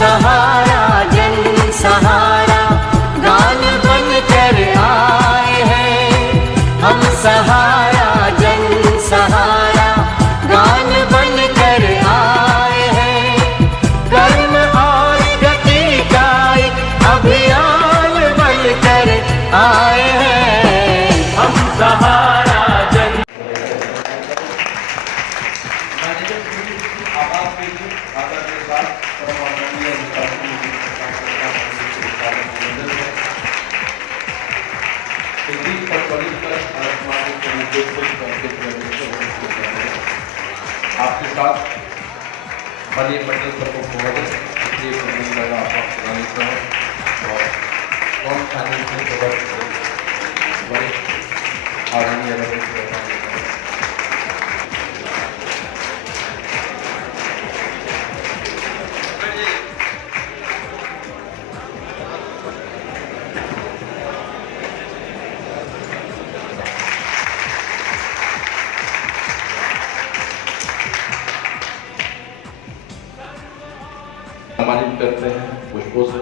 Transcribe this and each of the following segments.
सहारा जन सहारा गान बन कर आए हैं। हम सहारा जन सहारा गान बन कर आए हैं। कर्म और गति का एक अभियान बन कर आए हैं। हम सहारा जन आपके साथ बड़े मंडल सबको बहुत इसलिए मंडल लगा आपका पुरानी तरह और कौन खाने से बड़े आदरणीय सम्मानित करते हैं पुष्पों से।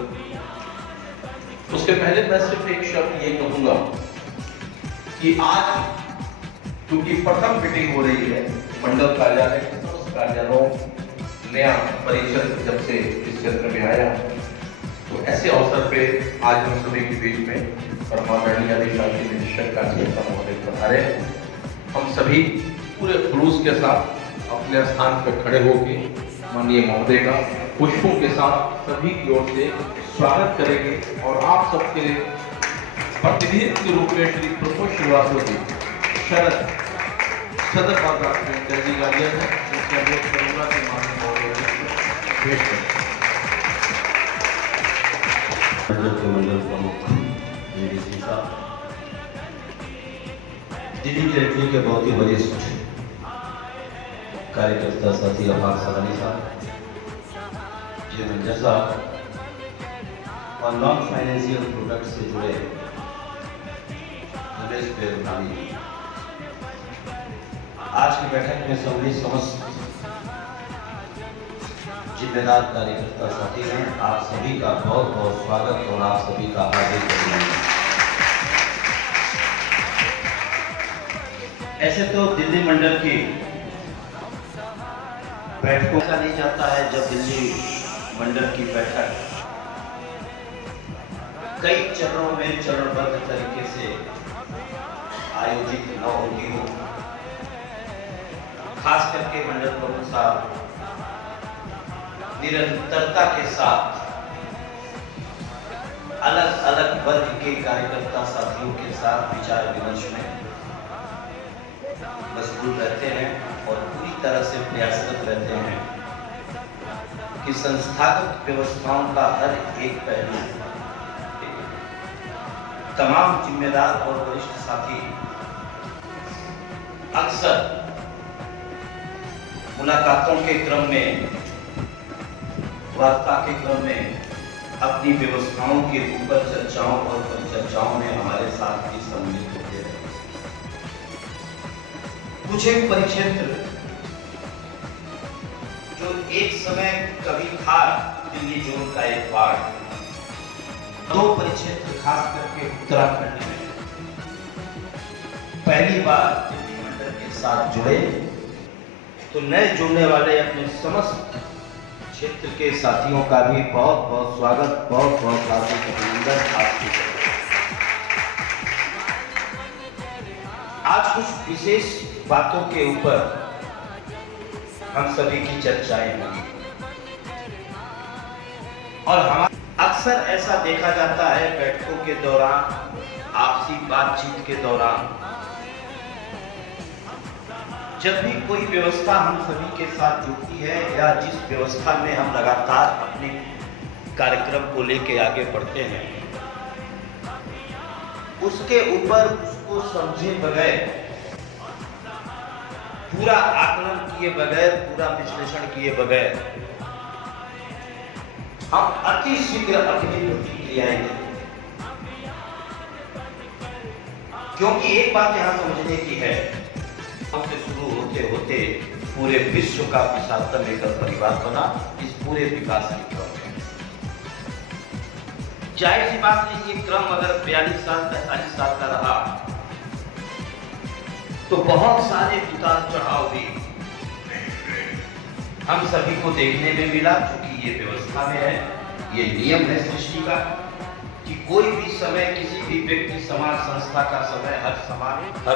उसके पहले मैं सिर्फ एक शब्द ये कहूंगा कि आज क्योंकि प्रथम मीटिंग हो रही है मंडल कार्यालय के समस्त कार्यालयों नया परिषद जब से इस क्षेत्र में आया, तो ऐसे अवसर पे आज हम सभी के बीच में परमादरणीय अधिशासी निरीक्षक कार्यकर्ता महोदय पधारे। हम सभी पूरे जुलूस के साथ अपने स्थान पर खड़े होकर माननीय महोदय का पुष्पों के साथ सभी की ओर से स्वागत करेंगे और आप सबके प्रतिनिधि के रूप में श्री प्रमोद श्रीवास्तव जी शरद सदर बाजार में जल्दी गालिया है उसके अनुरोध करूंगा कि माननीय महोदय पेश करें। मंडल प्रमुख दिल्ली टेरिटरी के बहुत ही वरिष्ठ कार्यकर्ता साथी अफाक सलानी साहब, जैसा और नॉन फाइनेंशियल प्रोडक्ट से जुड़े रमेश बेरुनानी, आज की बैठक में सम्मिलित समस्त जिम्मेदार कार्यकर्ता साथी हैं। आप सभी का बहुत बहुत स्वागत और आप सभी का हार्दिक अभिनंदन। ऐसे तो दिल्ली मंडल की बैठकों का नहीं जाता है जब दिल्ली मंडल की बैठक कई चरणों में चरणबद्ध तरीके से आयोजित न होती हो। खास करके मंडल प्रमुख साहब निरंतरता के साथ अलग अलग वर्ग के कार्यकर्ता साथियों के साथ विचार विमर्श में मशगूल रहते हैं और पूरी तरह से प्रयासरत रहते हैं कि संस्थागत व्यवस्थाओं का हर एक पहलू तमाम जिम्मेदार और वरिष्ठ साथी अक्सर मुलाकातों के क्रम में, वार्ता के क्रम में अपनी व्यवस्थाओं के ऊपर चर्चाओं और परिचर्चाओं में हमारे साथ भी सम्मिलित होते हैं। कुछ एक परिक्षेत्र जो एक समय कभी था दिल्ली जोन का एक वार्ड, दो परिक्षेत्र खास करके उत्तराखंड में पहली बार दिल्ली मंडल के साथ जुड़े, तो नए जुड़ने वाले अपने समस्त क्षेत्र के साथियों का भी बहुत बहुत स्वागत, बहुत बहुत हार्दिक अभिनंदन। आपकी आज कुछ विशेष बातों के ऊपर हम सभी की चर्चाएं होंगी और हमारा अक्सर ऐसा देखा जाता है बैठकों के दौरान, आपसी बातचीत के दौरान, जब भी कोई व्यवस्था हम सभी के साथ जुड़ती है या जिस व्यवस्था में हम लगातार अपने कार्यक्रम को लेके आगे बढ़ते हैं, उसके ऊपर उसको समझे बगैर, पूरा आकलन किए बगैर, पूरा विश्लेषण किए बगैर हम अति शीघ्र अपनी प्रतिक्रियाएं देते हैं। क्योंकि एक बात यहां समझने की है, हमसे शुरू होते पूरे विश्व का विशालतम एकल परिवार बना इस पूरे विकास के क्रम में। जाहिर सी बात है, ये क्रम अगर 42 साल 45 साल का रहा तो बहुत सारे उतार चढ़ाव भी हम सभी को देखने में मिला, क्योंकि ये व्यवस्था में है, ये नियम है सृष्टि का कि कोई भी समय, किसी भी व्यक्ति, समाज, संस्था का समय हर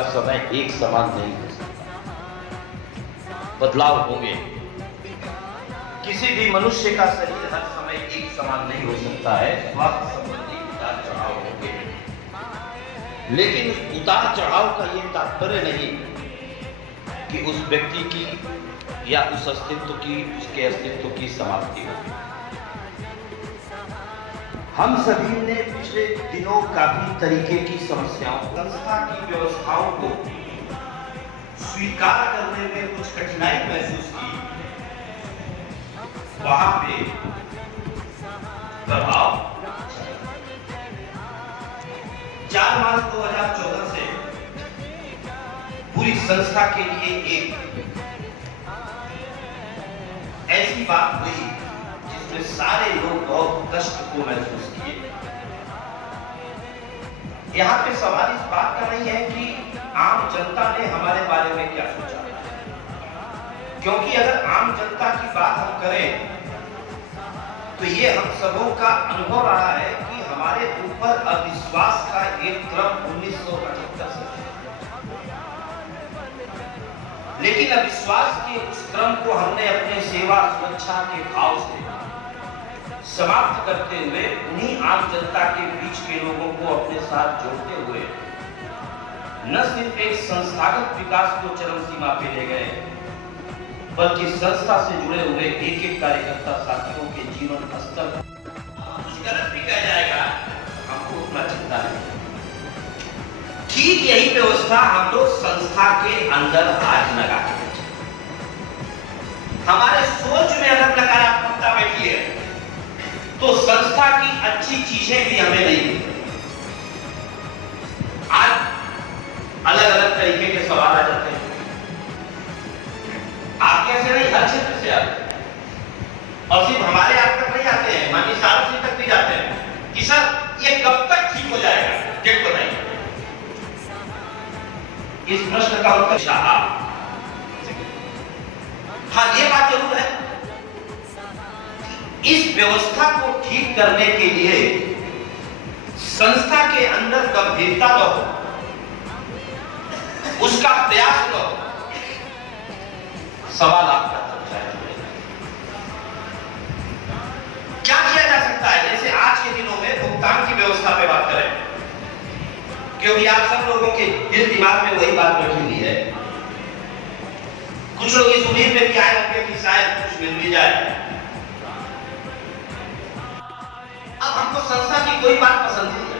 समय एक समान नहीं हो सकता, बदलाव होंगे। किसी भी मनुष्य का शरीर हर समय एक समान नहीं हो सकता है, स्वास्थ्य संबंधी उतार चढ़ाव होंगे, लेकिन उस उतार चढ़ाव का ये तात्पर्य नहीं कि उस व्यक्ति की या उस अस्तित्व की, उसके अस्तित्व की समाप्ति हो। हम सभी ने पिछले दिनों काफी तरीके की समस्याओं, संस्था की व्यवस्थाओं को स्वीकार करने में कुछ कठिनाई महसूस की। वहां पे प्रभाव 4 मार्च 2014 से पूरी संस्था के लिए एक ऐसी बात हुई जिसमें सारे लोग बहुत कष्ट को महसूस किए। यहाँ पे सवाल इस बात का नहीं है कि आम जनता ने हमारे बारे में क्या सोचा, क्योंकि अगर आम जनता की बात हम करें तो ये हम सबों का अनुभव रहा है कि हमारे ऊपर अविश्वास का एक क्रम 1978 से, लेकिन अविश्वास के उस क्रम को हमने अपने सेवा सुरक्षा के भाव से समाप्त करते हुए उन्हीं आम जनता के बीच के लोगों को अपने साथ जोड़ते हुए न सिर्फ एक संस्थागत विकास को चरम सीमा पे ले गए, बल्कि संस्था से जुड़े हुए एक एक कार्यकर्ता साथियों के जीवन स्तर कुछ गलत भी कह जाएगा, हमको उतना चिंता नहीं। ठीक यही व्यवस्था हम लोग संस्था के अंदर आज लगा के बैठे। हमारे सोच में अगर नकारात्मकता बैठी है तो संस्था की अच्छी चीजें भी हमें नहीं मिलती। आज अलग अलग तरीके के सवाल आ जाते हैं, आप कैसे नहीं, हर क्षेत्र से आते हैं, और सिर्फ हमारे आप तक नहीं आते हैं, माननीय सारथी तक भी जाते हैं कि सर ये कब तक ठीक हो जाएगा, डेट बताइए। इस प्रश्न का उत्तर शाह। हाँ, ये बात जरूर है कि इस व्यवस्था को ठीक करने के लिए संस्था के अंदर गंभीरता तो हो, उसका प्रयास तो हो। सवाल आपका क्या किया जा सकता है? जैसे आज के दिनों में भुगतान की व्यवस्था पे बात करें, क्योंकि आप सब लोगों के दिल दिमाग में वही बात बैठी हुई है। कुछ लोग इस उम्मीद में भी आए होंगे कि शायद कुछ मिल भी जाए। अब हमको संस्था की कोई बात पसंद नहीं है।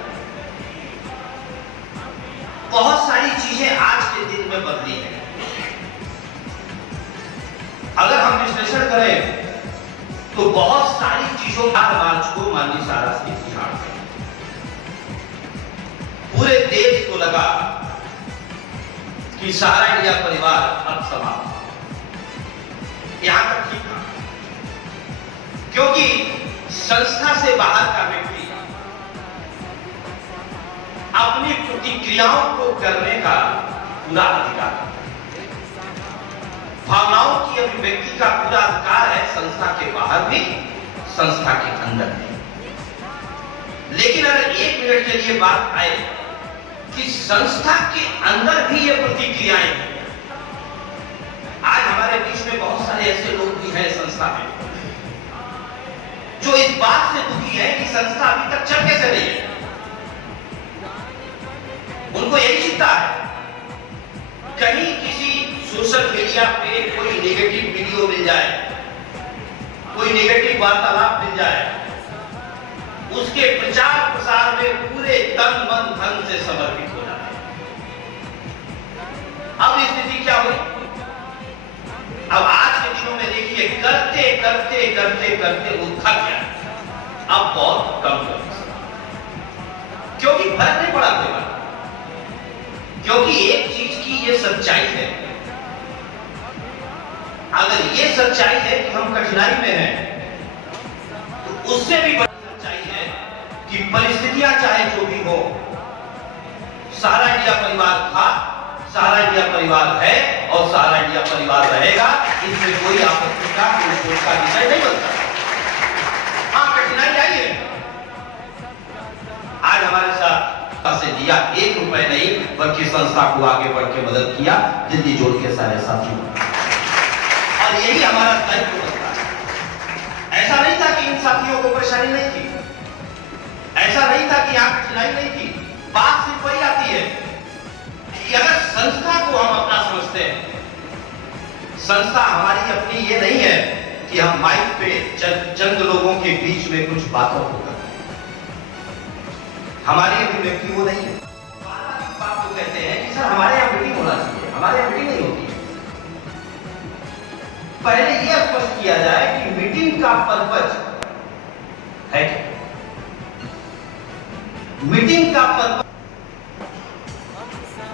बहुत सारी चीजें आज के दिन में बदली है। अगर हम विश्लेषण करें तो बहुत सारी चीजों का मार्च को माननीय सारथी इतिहास है। पूरे देश को लगा कि सारा इंडिया परिवार अब समाप्त, यहां तक ठीक था, क्योंकि संस्था से बाहर का व्यक्ति अपनी प्रतिक्रियाओं को करने का पूरा अधिकार, भावनाओं की अभिव्यक्ति का पूरा अधिकार है, संस्था के बाहर भी, संस्था के अंदर भी। लेकिन अगर एक मिनट के लिए बात आए कि संस्था के अंदर भी ये प्रतिक्रियाएं हैं, आज हमारे बीच में बहुत सारे ऐसे लोग भी हैं संस्था में जो इस बात से दुखी है कि संस्था अभी तक चल कैसे रही है। उनको यही चिंता है कहीं किसी सोशल मीडिया पे कोई नेगेटिव वीडियो मिल जाए, कोई नेगेटिव वार्तालाप मिल जाए, उसके प्रचार प्रसार में पूरे तन मन धन से समर्पित हो जाए। अब स्थिति क्या हुई? अब आज के दिनों में देखिए करते करते करते करते वो थक गया, अब बहुत कम कर, क्योंकि फर्क नहीं पड़ा कोई बात, क्योंकि एक चीज की ये सच्चाई है, अगर ये सच्चाई है कि हम कठिनाई में हैं, तो उससे भी बड़ी सच्चाई है कि परिस्थितियां चाहे जो भी हो, सारा इंडिया परिवार था, सारा इंडिया परिवार है और सारा इंडिया परिवार रहेगा। इसमें कोई आपत्ति का, कोई सोच का विषय नहीं बनता। हाँ, कठिनाई आई है। आज हमारे साथ से दिया 1 रुपए नहीं, बल्कि संस्था को आगे बढ़ के मदद किया, दिल्ली जोड़ के सारे साथियों, और यही हमारा दायित्व बनता है। ऐसा नहीं था कि इन साथियों को परेशानी नहीं थी, ऐसा नहीं था कि यहां कठिनाई नहीं थी। बात सिर्फ वही आती है कि अगर संस्था को हम अपना समझते हैं, संस्था हमारी अपनी ये नहीं है कि हम माइक पे चंद लोगों के बीच में कुछ बातों को करते हैं। हमारी अभिव्यक्ति वो नहीं है। बात को कहते हैं कि सर हमारे यहाँ मीटिंग होना चाहिए, हमारे यहाँ मीटिंग नहीं होती है। पहले यह स्पष्ट किया जाए कि मीटिंग का पर्पज है क्या? मीटिंग का पर्पज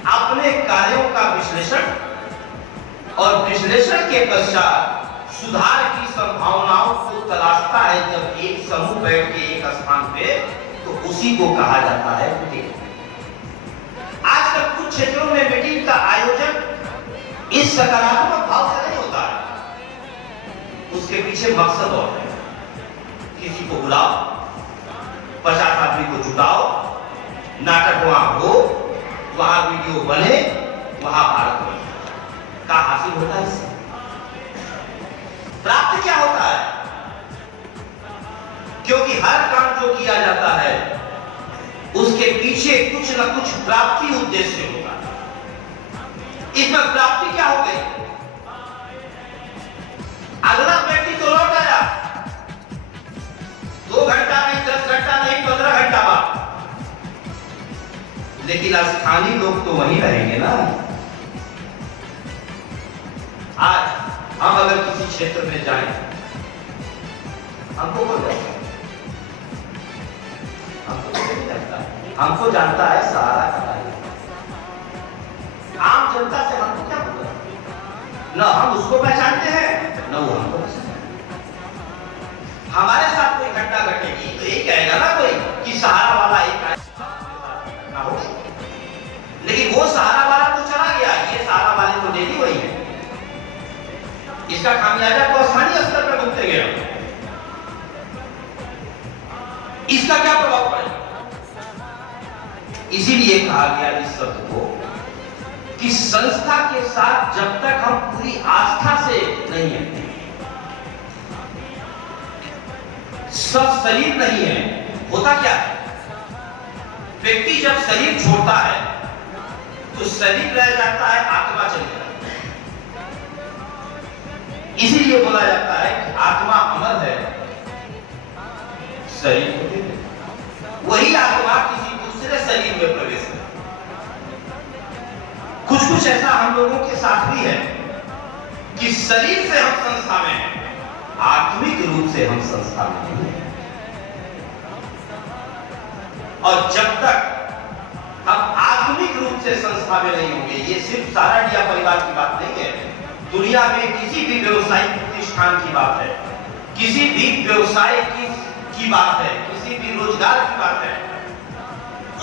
अपने कार्यों का विश्लेषण और विश्लेषण के पश्चात सुधार की संभावनाओं को तलाशता है। जब एक समूह बैठ के एक स्थान पे, तो उसी को कहा जाता है मीटिंग। आजकल कुछ क्षेत्रों में मीटिंग का आयोजन इस सकारात्मक भाव से नहीं होता है, उसके पीछे मकसद और है। किसी को बुलाओ, 50 आदमी को जुटाओ, नाटक वहां हो, वहां वीडियो बने, वहां भारत बने। का हासिल होता है इससे? प्राप्त क्या होता है? क्योंकि हर काम जो किया जाता है उसके पीछे कुछ न कुछ प्राप्ति उद्देश्य होता है। इसमें प्राप्ति क्या हो गई? अगला व्यक्ति तो लौट आया, 2 घंटा नहीं, 10 घंटा नहीं, 15 घंटा बाद, लेकिन स्थानीय लोग तो वहीं रहेंगे ना। आज हम अगर किसी क्षेत्र में जाएं, हमको कौन जानता है? हमको तो नहीं जानता है। हमको जानता है सारा का आम जनता से हमको क्या होगा? न हम उसको पहचानते हैं, न वो हमको पहचानते हैं। हमारे साथ कोई घटना घटेगी तो ये कहेगा ना कोई कि सहारा वाला एक ना हो, लेकिन वो सहारा वाला तो चला गया, ये सहारा वाले तो डेली वही है। इसका खामियाजा तो स्थानीय स्तर पर भुगते गया। इसका क्या प्रभाव पड़ेगा? इसीलिए कहा गया इस शब्द को कि संस्था के साथ जब तक हम पूरी आस्था से नहीं है, सब शरीर नहीं है, होता क्या है? व्यक्ति जब शरीर छोड़ता है तो शरीर रह जाता है, आत्मा चली जाती है। इसीलिए बोला जाता है कि आत्मा अमर है, शरीर को दे दे। वही आत्मा किसी दूसरे शरीर में प्रवेश करे। कुछ ऐसा हम लोगों के साथ भी है कि शरीर से हम संस्था में हैं, आत्मिक रूप से हम संस्था में नहीं हैं। और जब तक हम आत्मिक रूप से संस्था में नहीं होंगे, ये सिर्फ सारा इंडिया परिवार की बात नहीं है, दुनिया में किसी भी व्यवसायिक प्रतिष्ठान की बात है, किसी भी व्यवसाय की बात है, किसी भी रोजगार की बात है,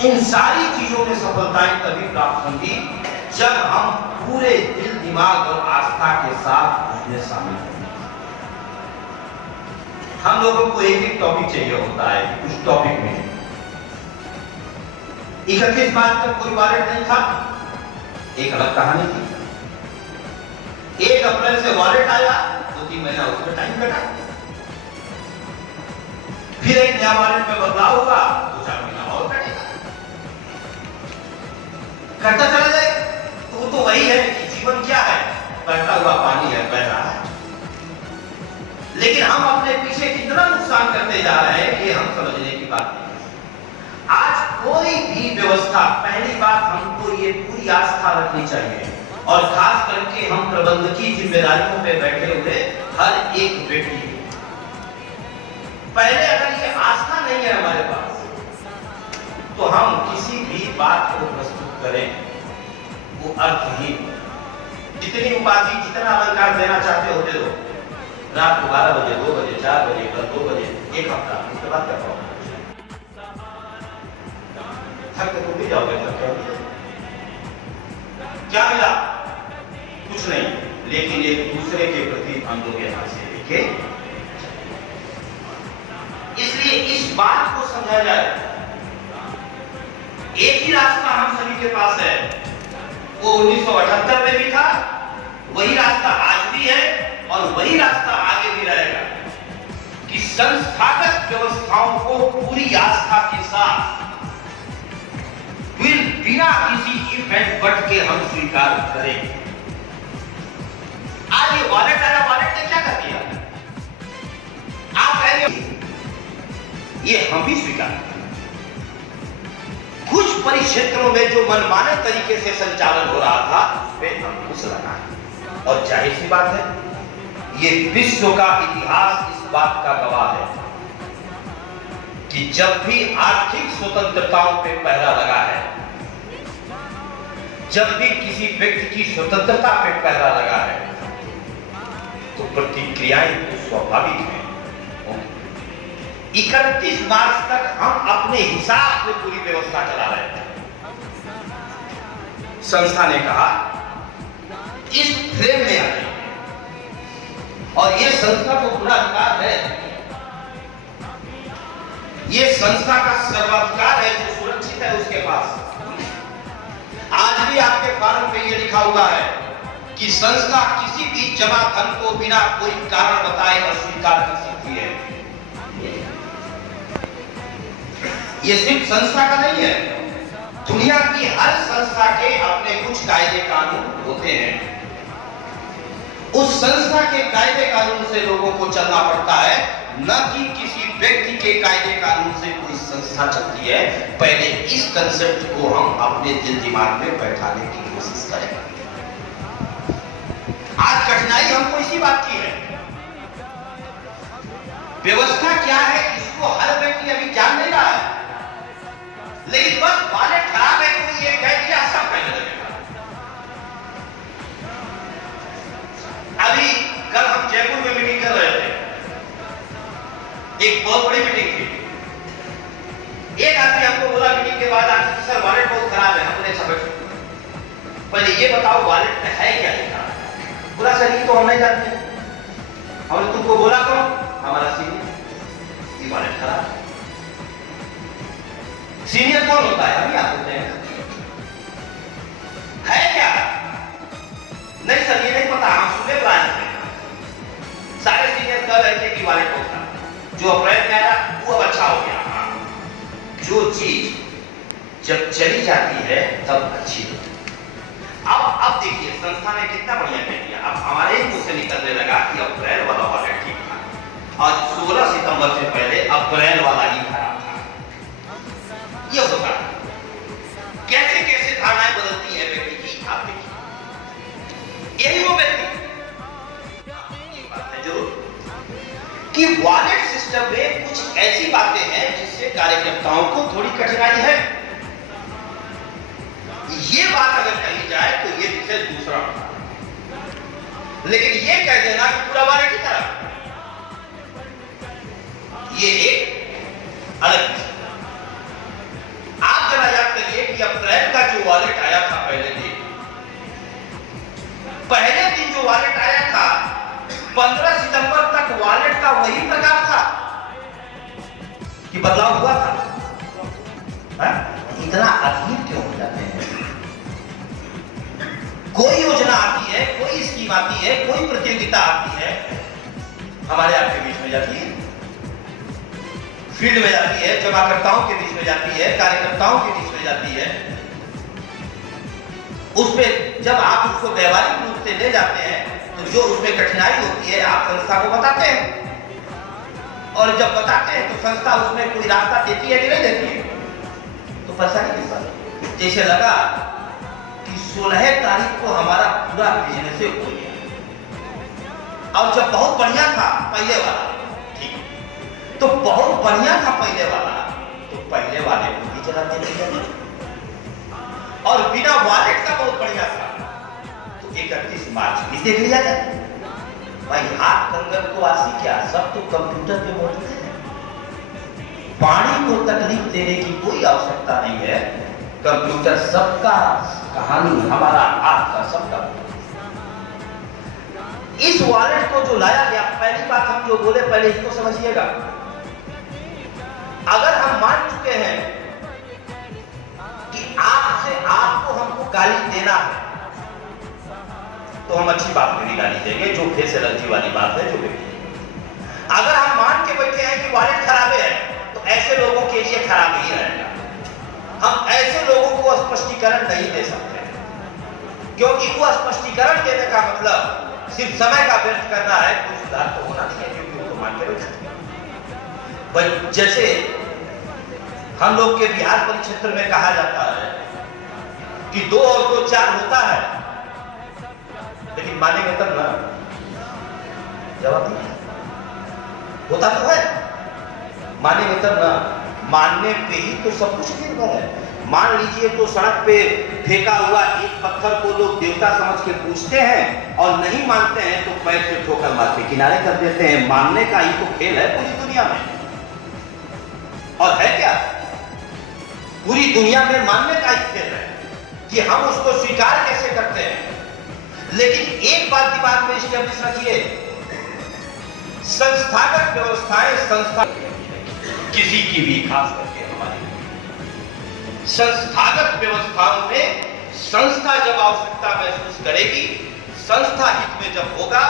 इन सारी चीजों में सफलताएं तभी प्राप्त होंगी जब हम पूरे दिल, दिमाग और आस्था के साथ उसमें शामिल होंगे। हम लोगों को एक टॉपिक चाहिए होता है, उस टॉपिक में 31 मार्च तक कोई वारंट नहीं था, एक अलग कहानी थी। 1 अप्रैल से वारंट आया, 2-3 महीना उसमें टाइम कटा, फिर एक नया वारंट में बदलाव हुआ, 2-4 महीना और कटेगा, करता चला जाएगा। तो वो तो वही है कि जीवन क्या है, बहता हुआ पानी है, बह रहा है, लेकिन हम अपने पीछे कितना नुकसान करते जा रहे हैं ये हम समझने की बात है। आज कोई भी व्यवस्था, पहली बात हमको ये पूरी आस्था रखनी चाहिए, और खास करके हम प्रबंधकीय जिम्मेदारियों पे बैठे हुए हर एक व्यक्ति, पहले अगर ये आस्था नहीं है हमारे पास, तो हम किसी भी बात को प्रस्तुत करें वो अर्थहीन। जितनी उपाधि, जितना अलंकार देना चाहते हो दे दो, रात को 12 बजे, 2 बजे, 4 बजे, कल 2 बजे, एक हफ्ता, उसके बाद क्या होगा? थक के तो भी जाओगे, थक जाओगे। क्या मिला? कुछ नहीं, लेकिन एक दूसरे के प्रति हम लोग यहां से देखे। इसलिए इस बात को समझा जाए, एक ही रास्ता हम सभी के पास है, वो 1978 में भी था, वही रास्ता आज भी है और वही रास्ता आगे भी रहेगा कि संस्थागत व्यवस्थाओं को पूरी आस्था के साथ फिर बिना किसी इवेंट बट के हम स्वीकार करें। आज ये वॉलेट आया, वॉलेट ने क्या कर दिया? आप कहेंगे ये हम भी स्वीकार करें। कुछ परिक्षेत्रों में जो मनमाने तरीके से संचालन हो रहा था वे अंकुश लगा है, और जाहिर सी बात है ये विश्व का इतिहास इस बात का गवाह है कि जब भी आर्थिक स्वतंत्रताओं पे पहरा लगा है, जब भी किसी व्यक्ति की स्वतंत्रता पे पहरा लगा है, तो प्रतिक्रियाएं तो स्वाभाविक हैं। 31 मार्च तक हम अपने हिसाब से पूरी व्यवस्था चला रहे थे। संस्था ने कहा इस फ्रेम में आए, और यह संस्था को पूरा अधिकार है, यह संस्था का सर्वाधिकार है जो सुरक्षित है उसके पास। आज भी आपके फॉर्म पे यह लिखा हुआ है कि संस्था किसी भी जमा धन को बिना कोई कारण बताए अस्वीकार कर सकती है। यह सिर्फ संस्था का नहीं है, दुनिया की हर संस्था के अपने कुछ कायदे कानून होते हैं। उस संस्था के कायदे कानून से लोगों को चलना पड़ता है, न कि किसी व्यक्ति के कायदे कानून से कोई संस्था चलती है। पहले इस कंसेप्ट को हम अपने दिल दिमाग में बैठाने की कोशिश करें। आज कठिनाई हमको इसी बात की है। व्यवस्था क्या है इसको हर व्यक्ति अभी जान नहीं रहा है, लेकिन बस वॉलेट खराब है कोई ये कह दिया सब कहने लगेगा। अभी कल हम जयपुर में मीटिंग कर रहे थे, एक बहुत बड़ी मीटिंग थी। एक आदमी हमको बोला मीटिंग के बाद आके सर वॉलेट बहुत खराब है। हमने समझ पहले ये बताओ वॉलेट में है क्या लिखा? बोला सर ये तो हम नहीं जानते। हमने तुमको बोला करो, हमारा सीनियर ये वॉलेट खराब है। सीनियर कौन होता है? अभी आप होते हैं। है क्या? नहीं सर ये नहीं पता, हम सुबह ब्रांच में सारे सीनियर कह रहे थे कि वॉलेट होता जो अप्रैल में आया वो अब अच्छा हो गया। हाँ, जो चीज जब चली जाती है तब अच्छी होती है। अब देखिए संस्था ने कितना बढ़िया कह दिया। अब हमारे मुंह से निकलने लगा कि अप्रैल वाला वॉलेट ठीक था और 16 सितंबर से पहले अप्रैल वाला ही खराब था। ये होता है कैसे कैसे धारणाएं बदलती है व्यक्ति की। आप देखिए यही वो व्यक्ति बात है जरूर कि वॉलेट सिस्टम में कुछ ऐसी बातें हैं जिससे कार्यकर्ताओं को थोड़ी कठिनाई है। ये बात अगर कही जाए तो ये विषय दूसरा होता, लेकिन ये कह देना कि पूरा वॉलेट ही खराब, ये एक अलग विषय। आप जरा याद करिए कि अप्रैल का जो वॉलेट आया था पहले दिन जो वॉलेट आया था 15 सितंबर तक वॉलेट का वही प्रकार था कि बदलाव हुआ था। इतना अधीर क्यों हो जाते हैं? कोई योजना आती है, कोई स्कीम आती है, कोई प्रतियोगिता आती है, हमारे आपके बीच में जाती है, फील्ड में जाती है, जमाकर्ताओं के बीच में जाती है, कार्यकर्ताओं के बीच में जाती है। उसमें जब आप उसको व्यवहारिक रूप से ले जाते हैं तो जो उसमें कठिनाई होती है आप संस्था को बताते हैं, और जब बताते हैं तो संस्था उसमें कोई रास्ता देती है कि नहीं देती है। तो परेशानी किस बात? जैसे लगा कि 16 तारीख को हमारा पूरा बिजनेस हो गया, और जब बहुत बढ़िया था पहले वाला, ठीक, तो बहुत बढ़िया था पहले वाला, तो पहले वाले को भी चलाते नहीं, और बिना वॉलेट का बहुत बढ़िया था तो 31 मार्च भी देख लिया जाए। भाई हाथ कंगन को आसी क्या, सब तो कंप्यूटर पे मौजूद है। पानी को तकलीफ देने की कोई आवश्यकता नहीं है। कंप्यूटर सबका कहानी, हमारा आपका सबका। इस वॉलेट को जो लाया गया, पहली बात हम जो बोले पहले इसको समझिएगा। अगर हम मान चुके हैं कि आपको हमको गाली देना है, तो हम अच्छी बात में भी गाली देंगे, जो फेस एलर्जी वाली बात है जो भी। अगर हम मान के बैठे हैं कि वॉलेट खराब है, तो ऐसे लोगों के लिए खराब ही रहेगा। हम ऐसे लोगों को स्पष्टीकरण नहीं दे सकते, क्योंकि वो स्पष्टीकरण देने का मतलब सिर्फ समय का व्यर्थ करना है, कोई सुधार तो होना नहीं है, क्योंकि वो तो मान के बैठे। जैसे हम लोग के बिहार परिक्षेत्र में कहा जाता है कि 2 और 2 4 होता है, लेकिन मानेंगे तब ना। जवाब नहीं होता तो है, मानेंगे तब ना। मानने पे ही तो सब कुछ निर्भर है। मान लीजिए तो सड़क पे फेंका हुआ एक पत्थर को लोग देवता समझ के पूजते हैं, और नहीं मानते हैं तो पैर से ठोकर मार के किनारे कर देते हैं। मानने का ही तो खेल है पूरी दुनिया में, और है क्या? पूरी दुनिया में मानने का ही खेल है कि हम उसको स्वीकार कैसे करते हैं। लेकिन एक बात दिमाग में स्टैब्लिश रखिए, संस्थागत व्यवस्थाएं, संस्था किसी की भी, खास करके हमारी संस्थागत व्यवस्थाओं में संस्था जब आवश्यकता महसूस करेगी, संस्था हित में जब होगा,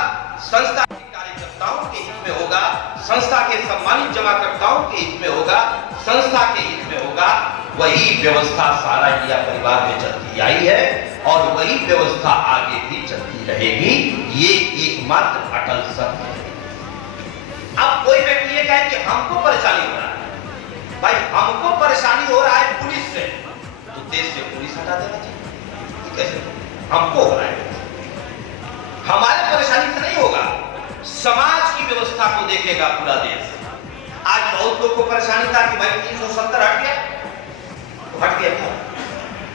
संस्था के कार्यकर्ताओं के हित में होगा, संस्था के सम्मानित जमाकर्ताओं के हित में होगा, संस्था के हित में होगा, वही व्यवस्था सारा इंडिया परिवार में चलती आई है और वही व्यवस्था आगे भी चलती रहेगी। ये एकमात्र अटल सत्य है। अब कोई व्यक्ति ये कहे कि हमको परेशानी हो रहा है, भाई हमको परेशानी हो रहा है पुलिस से, तो देश से पुलिस हटा देना चाहिए। कैसे? हमको हो रहा है, हमारे परेशानी से नहीं होगा, समाज की व्यवस्था को देखेगा पूरा देश। आज बहुत लोग को परेशानी था कि भाई 370 हट गया, तो हट गया था।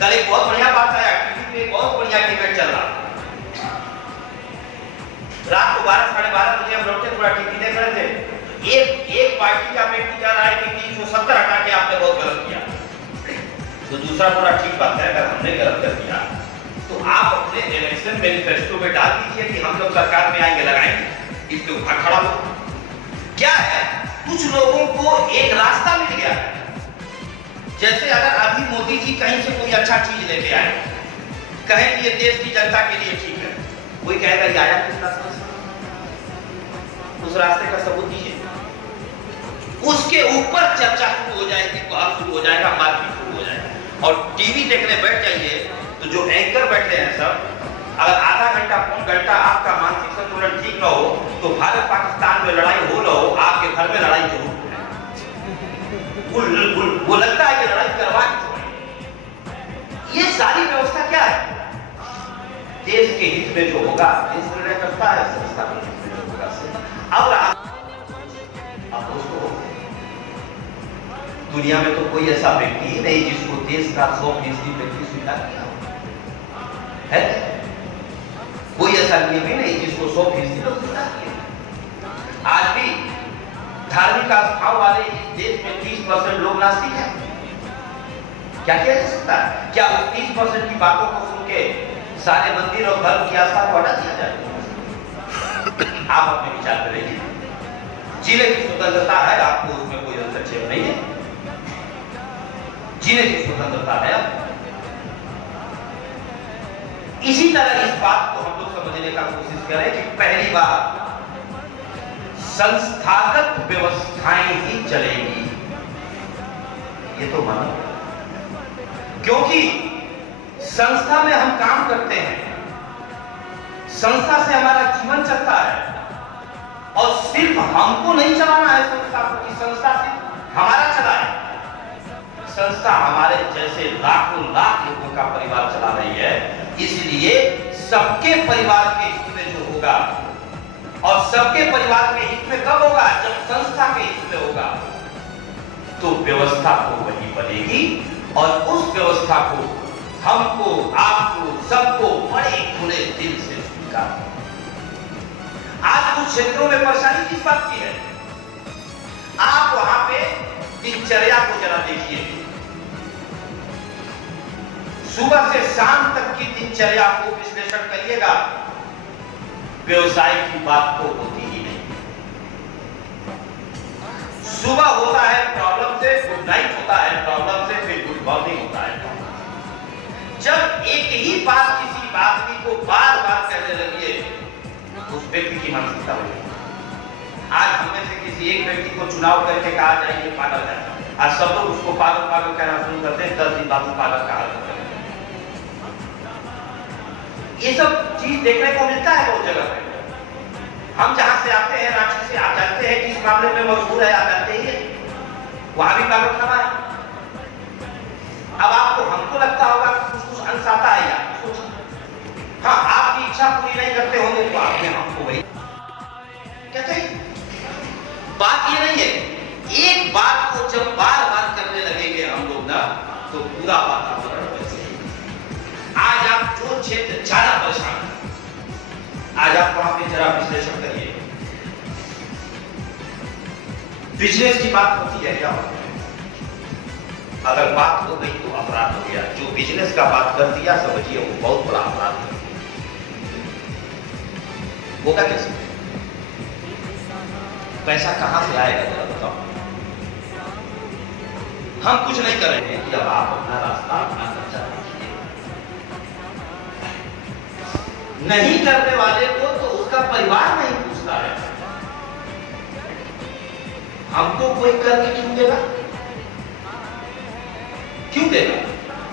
कल एक बहुत बढ़िया बात आया, टीवी पे बहुत बढ़िया डिबेट चल रहा, रात को 12 साढ़े 12 बजे हम लौटे, थोड़ा टीवी देख रहे थे। एक पार्टी का व्यक्ति कह रहा है कि 370 हटा के आपने बहुत गलत किया, तो दूसरा थोड़ा ठीक बात है, अगर हमने गलत कर दिया तो आप अपने इलेक्शन मैनिफेस्टो में डाल दीजिए कि हम लोग सरकार में आएंगे, लगाएंगे, इसके ऊपर खड़ा हो। क्या है, कुछ लोगों को एक रास्ता मिल गया है। जैसे अगर अभी मोदी जी कहीं से कोई अच्छा चीज लेके आए, कहें कि ये देश की जनता के लिए ठीक है, कोई कहेगा ये आया किस रास्ते से, उस रास्ते का सबूत दीजिए। उसके ऊपर चर्चा शुरू हो जाएगी, बहस शुरू हो जाएगा, मारपीट शुरू हो जाएगा। और टीवी देखने बैठ जाइए तो जो एंकर बैठे हैं सब, अगर आधा घंटा पौन घंटा आपका मानसिक संतुलन ठीक न हो, तो भारत पाकिस्तान में लड़ाई हो न हो, आपके घर में लड़ाई जरूर है। वो लगता है कि लड़ाई करवा के। ये सारी व्यवस्था क्या है? देश के हित में जो होगा, देश निर्णय करता है, संस्था के हित में जो होगा। अब दोस्तों, दुनिया में तो कोई ऐसा व्यक्ति ही नहीं जिसको देश का 100% व्यक्ति स्वीकार किया है। कोई ऐसा नियम ही नहीं जिसको 100% लोग स्वीकार किया। आज भी धार्मिक आस्थाओं वाले इस देश में 30% लोग नास्तिक हैं। क्या किया जा सकता है? क्या उस 30% की बातों को सुन के सारे मंदिर और धर्म की आस्था को हटा दिया जाए? आप अपने विचार करेंगे। जीने की स्वतंत्रता है, आपको उसमें कोई हस्तक्षेप नहीं है। जीने की स्वतंत्रता है। इसी तरह इस बात को हम लोग समझने का कोशिश करें कि पहली बार संस्थागत व्यवस्थाएं ही चलेगी, ये तो मानो, क्योंकि संस्था में हम काम करते हैं, संस्था से हमारा जीवन चलता है, और सिर्फ हमको नहीं चलाना है संस्था को कि संस्था सिर्फ हमारा चलाए। संस्था हमारे जैसे लाखों लाख लोगों का परिवार चला रही है, इसलिए सबके परिवार के हित में जो होगा, और सबके परिवार के हित में कब होगा? जब संस्था के हित में होगा, तो व्यवस्था तो वही बनेगी, और उस व्यवस्था को हमको, आपको, सबको बड़े खुले दिल से स्वीकार। आज कुछ क्षेत्रों में परेशानी किस बात की है? आप वहां पे दिनचर्या को जरा देखिए। सुबह से शाम तक की दिनचर्या को विश्लेषण करिएगा, व्यवसाय की बात तो होती ही नहीं। सुबह होता है प्रॉब्लम से, गुड नाइट होता है प्रॉब्लम से, फिर गुड मॉर्निंग होता है। जब एक ही बात किसी आदमी को बार बार कहने लगिए, उस व्यक्ति की मानसिकता हो जाएगी। आज हमें से किसी एक व्यक्ति को चुनाव करके कहा जाए ये पागल है, आज सब लोग उसको पागल पागल कहना शुरू करते हैं, 10 दिन बाद वो पागल का हाल करते हैं। ये सब चीज देखने को मिलता है बहुत जगह पे। हम जहां से आते हैं, रांची से आप जानते हैं किस मामले में मजबूर है, आप जानते ही हैं, वहां भी पागल खाना है। अब आपको हमको लगता होगा कुछ अंश आता है या हाँ, आपकी इच्छा पूरी नहीं करते होंगे तो आपने हमको वही क्या चाहिए। बात ये नहीं है, एक बात को जब बार बार करने लगेंगे हम लोग ना, तो पूरा वातावरण बदल जाएगा। आज आप जो क्षेत्र ज्यादा परेशान है, आज आप वहां पे जरा विश्लेषण करिए। बिजनेस की बात होती है क्या होती है? अगर बात हो गई तो अपराध हो गया। जो बिजनेस का बात कर दिया समझिए वो बहुत बड़ा अपराध है। होगा कैसे? पैसा कहां से आएगा जरा बताओ। हम कुछ नहीं कर रहे हैं कि अब आप अपना रास्ता अपना खर्चा रखिए। नहीं करने वाले को तो उसका परिवार नहीं पूछता है। हमको कोई करके क्यों देगा? क्यों देगा?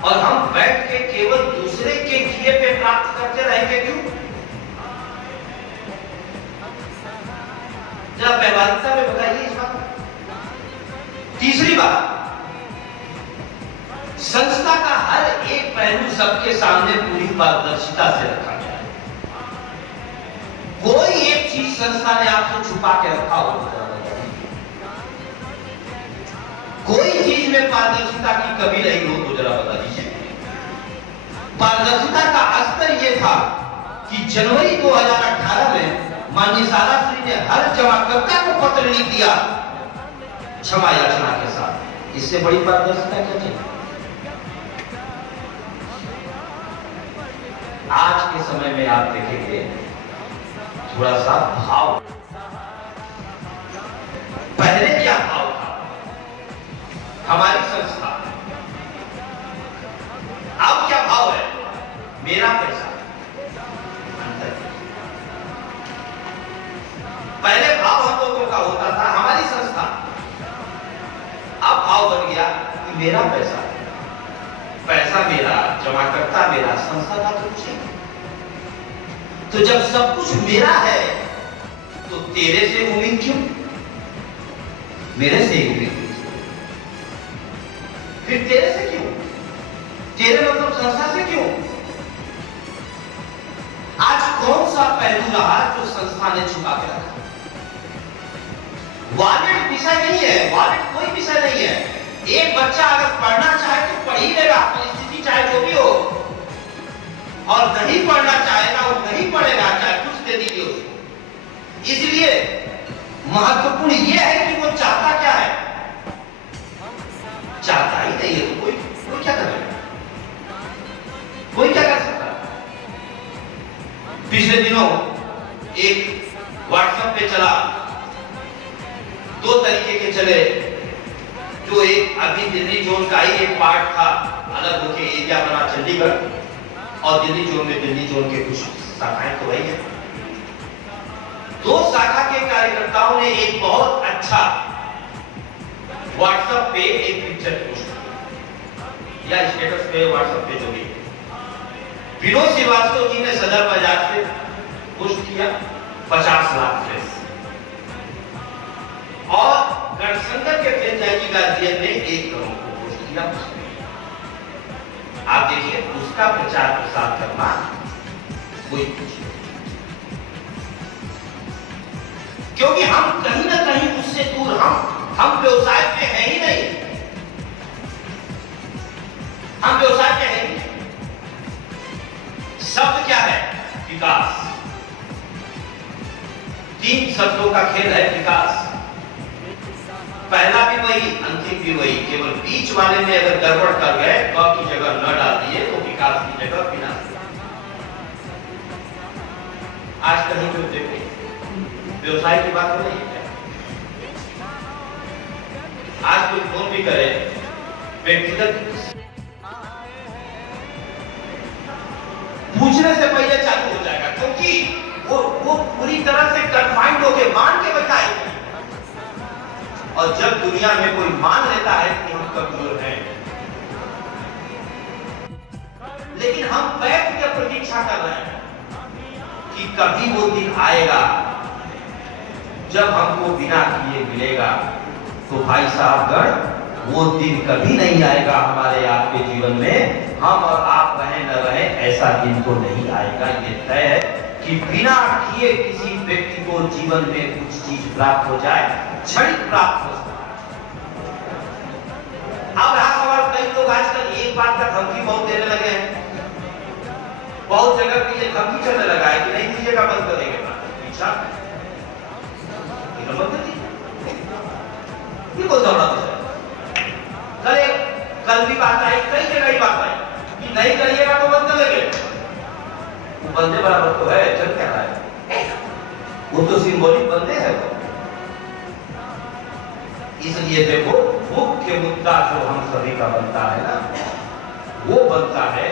और हम बैठ के केवल दूसरे के किए पे प्राप्त करते रहेंगे क्यों? जरा व्यवहारिकता में बताइए इस बात। तीसरी बात, संस्था का हर एक पहलू सबके सामने पूरी पारदर्शिता से रखा गया है। कोई एक चीज संस्था ने आपसे छुपा के रखा हो, कोई चीज में पारदर्शिता की कमी नहीं हो तो जरा बता दीजिए। पारदर्शिता का स्तर यह था कि जनवरी 2018 में माननीय सारा श्री ने हर जमाकर्ता को पत्र लिख दिया क्षमा याचना के साथ। इससे बड़ी पारदर्शिता क्या चाहिए? आज के समय में आप देखेंगे थोड़ा सा भाव, पहले क्या भाव था हमारी संस्था, अब क्या भाव है? मेरा पैसा। पहले भाव हम लोगों का होता था हमारी संस्था, अब भाव बन गया कि मेरा पैसा, पैसा मेरा, जमाकर्ता मेरा, संस्था का तो कुछ नहीं। तो जब सब कुछ मेरा है तो तेरे से उम्मीद क्यों? मेरे से उम्मीद, फिर तेरे से क्यों? तेरे मतलब संस्था से क्यों? आज कौन सा पहलू रहा जो संस्था ने छुपा के रखा? वॉलेट विषय नहीं है, वॉलेट कोई विषय नहीं है। एक बच्चा अगर पढ़ना चाहे तो पढ़ ही लेगा, परिस्थिति चाहे जो भी हो, और नहीं पढ़ना चाहेगा वो नहीं पढ़ेगा, चाहे कुछ दे दीजिए उसको। इसलिए महत्वपूर्ण यह है कि वो चाहता क्या है। चाहता ही नहीं है तो कोई क्या करेगा? कोई क्या कर सकता? पिछले दिनों एक व्हाट्सएप पे चला, दो तरीके के चले। जो एक अभी दिल्ली जोन का ही एक पार्ट था, अलग होके एरिया बना चंडीगढ़, और दिल्ली जोन में दिल्ली जोन के कुछ शाखाएं तो वही है। दो शाखा के कार्यकर्ताओं ने एक बहुत अच्छा व्हाट्सएप पे एक पिक्चर पोस्ट किया, या स्टेटस पे व्हाट्सएप पे जो भी। विनोद श्रीवास्तव जी ने सदर बाजार से पोस्ट किया 50 लाख ड्रेस, और गणशंकर के फ्रेंचाइजी गार्जियन ने 1 करोड़ को पोस्ट किया। आप देखिए उसका प्रचार प्रसार करना कोई कुछ नहीं, क्योंकि हम कहीं ना कहीं उससे दूर, हम व्यवसाय पे हैं ही नहीं, हम व्यवसाय पे हैं ही नहीं। शब्द क्या है? विकास। 3 शब्दों का खेल है विकास। पहला भी वही, अंतिम भी वही, केवल बीच वाले में अगर गड़बड़ कर गए, क की जगह न डाल दिए तो विकास की जगह विनाश। आज कहीं भी देखिए व्यवसाय की बात हो रही है। आज कोई फोन भी करे व्यक्तिगत पूछने से पहले चालू हो जाएगा, क्योंकि वो पूरी तरह से कन्फाइंड होके मान के बैठाएगी। और जब दुनिया में कोई मान लेता है कि हम कमजोर हैं, लेकिन हम बैठ के प्रतीक्षा कर रहे हैं कि कभी वो दिन आएगा जब हमको बिना किए मिलेगा। तो भाई साहबगण, वो दिन कभी नहीं आएगा हमारे आपके जीवन में। हम और आप रहें न रहें, ऐसा दिन तो नहीं आएगा। ये तय है कि बिना किए किसी व्यक्ति को जीवन में कुछ चीज प्राप्त हो जाए, क्षणिक प्राप्त हो जाए। अब रहा सवाल, कई लोग आजकल एक बात का धमकी बहुत देने लगे हैं। बहुत जगह पे ये धमकी चलने लगा है कि नहीं दीजिएगा, बंद कर देंगे। पीछा ये कोई जरूरत है? कल भी बात आई, कई जगह ही बात आई कि नहीं करिएगा तो बंद कर देंगे। वो बंदे बराबर तो है, चल क्या रहा है, वो तो सिंबॉलिक बंदे हैं। इसलिए देखो, मुख्य मुद्दा जो हम सभी का बनता है ना, वो बनता है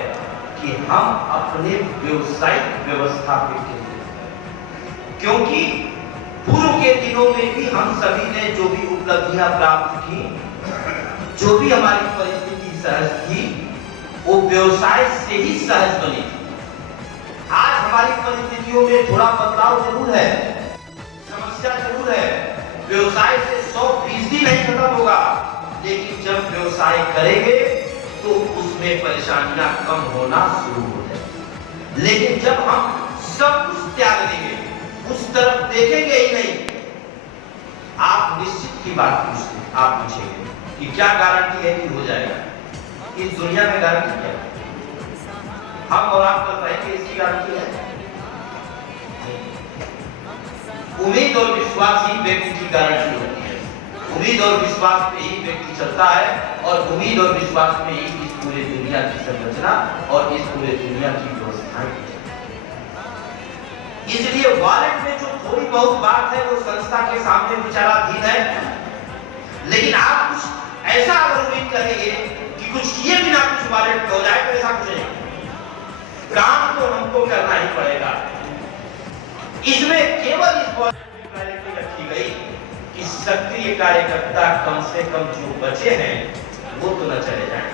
कि हम अपने व्यवसायिक व्यवस्था पे केंद्रित, क्योंकि पूर्व के दिनों में भी हम सभी ने जो भी उपलब्धियां प्राप्त की, जो भी हमारी परिस्थिति सहज थी, वो व्यवसाय से ही सहज बनी थी। आज हमारी परिस्थितियों में थोड़ा बदलाव जरूर है, समस्या जरूर है, व्यवसाय से 100% नहीं खत्म होगा, लेकिन जब व्यवसाय करेंगे तो उसमें परेशानियां कम होना शुरू हो जाएगी। लेकिन जब हम सब कुछ त्याग देंगे, उस तरफ देखेंगे ही नहीं, आप निश्चित की बात पूछेंगे कि क्या गारंटी है कि हो जाएगा? इस दुनिया में गारंटी क्या है? हम और आप कर पाएंगे, इसकी गारंटी है? उम्मीद और विश्वास ही व्यक्ति की गारंटी होती है। उम्मीद और विश्वास पे ही व्यक्ति चलता है, और उम्मीद और विश्वास में ही इस पूरे दुनिया की संरचना और इस पूरे दुनिया की व्यवस्थाएं। इसलिए वॉलेट में जो थोड़ी बहुत बात है वो संस्था के सामने विचाराधीन है, लेकिन आप कुछ ऐसा अगर उम्मीद करेंगे कि कुछ किए बिना कुछ वॉलेट हो जाए, तो ऐसा कुछ नहीं। काम तो हमको करना ही पड़ेगा। इसमें केवल इस वॉलेट की प्रायोरिटी रखी गई कि सक्रिय कार्यकर्ता कम से कम जो बचे हैं वो तो न चले जाएं।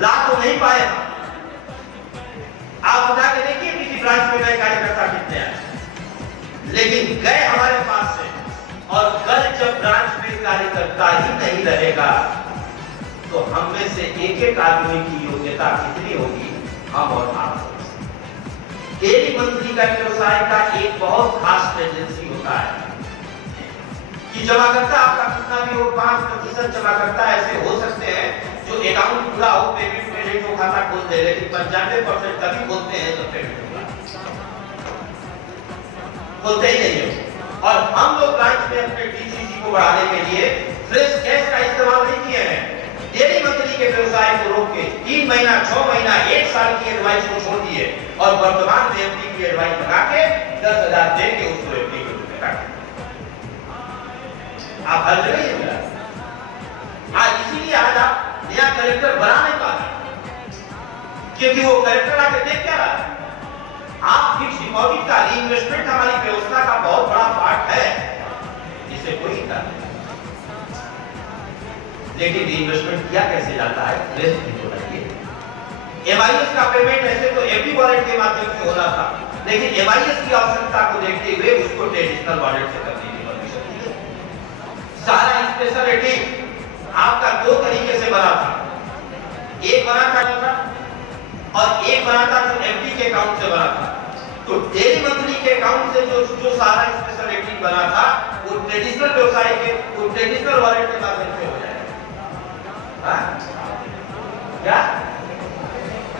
ला तो नहीं पाए, आप बता के देखिए किसी ब्रांच में गए कार्यकर्ता कितने हैं, लेकिन गए हमारे पास से, और कल जब ब्रांच में कार्यकर्ता ही नहीं रहेगा तो हम में से एक एक आदमी की योग्यता कितनी होगी, हम और आप। डेली मंथली का व्यवसाय का एक बहुत खास टेंडेंसी होता है कि जमाकर्ता आपका कितना भी हो, 5% जमाकर्ता ऐसे हो सकते हैं जो अकाउंट पूरा हो, पेमेंट पेरेंट को खाता खोल दे, लेकिन 95% तभी खोलते हैं जब पेमेंट होगा, खोलते ही नहीं है। और हम लोग ब्रांच में अपने डीसीसी को बढ़ाने के लिए फ्रेश कैश का इस्तेमाल नहीं किए हैं। डेली मंथली के व्यवसाय को रोक के 3 महीना, 6 महीना, 1 साल की एडवाइस को छोड़ दिए, और वर्तमान में एफडी की एडवाइस लगा के 10,000 दे के उसको एफडी को काट। आप हर जगह ये मिला। आज इसीलिए आज आप नया कलेक्टर बना नहीं पा रहे, क्योंकि वो कलेक्टर आके देख क्या रहा है? आप फिक्स डिपॉजिट का रीइन्वेस्टमेंट हमारी व्यवस्था का बहुत बड़ा पार्ट है, इसे कोई इनकार नहीं। लेकिन रीइन्वेस्टमेंट किया कैसे जाता है, फ्रेश भी होना चाहिए। एमआईएस का पेमेंट ऐसे तो एफडी वॉलेट के माध्यम से होना था, लेकिन एमआईएस की आवश्यकता को देखते हुए उसको ट्रेडिशनल वॉलेट से करने की परमिशन दी है। सारा स्पेशल एटीएम आपका 2 तरीके से बना था, एक बना था और एक बना था जो एफडी के अकाउंट से बना था। तो डेली मंथली के अकाउंट से जो सारा स्पेशल एटीएम बना था, वो ट्रेडिशनल व्यवसाय के, वो ट्रेडिशनल वॉलेट के माध्यम से हो जाएगा। क्या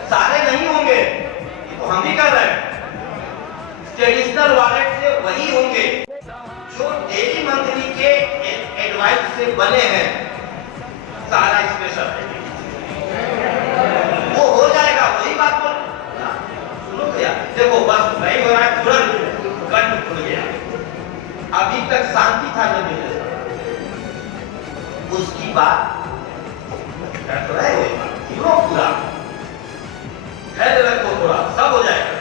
सारे नहीं होंगे, ये तो हम ही कर रहे हैं। ट्रेडिशनल वॉलेट से वही होंगे जो डेली मंथली के एडवाइस से बने हैं। सारा स्पेशल वो हो जाए देखो बस नहीं हो रहा है, तुरंत कंठ खुल गया। अभी तक शांति था जब ये उसकी बात कर रहे हो क्यों पूरा खैर रखो थोड़ा सब हो जाएगा।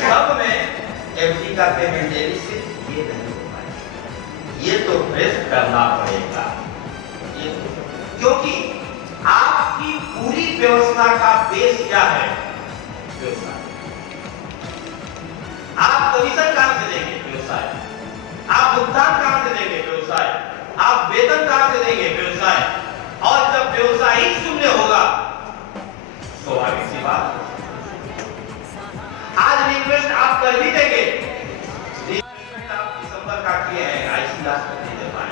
सब में एफडी का पेमेंट देरी से ये नहीं हो पाएगा, ये तो प्रेस करना पड़ेगा। ये तो क्योंकि आपकी पूरी व्यवस्था का बेस क्या है? व्यवसाय। आप कमीशन कहां से देंगे? व्यवसाय। आप भुगतान कहां से देंगे? व्यवसाय। आप वेतन कहां से देंगे? व्यवसाय। और जब व्यवसाय ही शून्य होगा तो आगे सी बात, आज रिक्वेस्ट आप कर भी देंगे, रिक्वेस्ट आप दिसंबर का किए हैं, आईसी लास्ट तक नहीं दे पाए,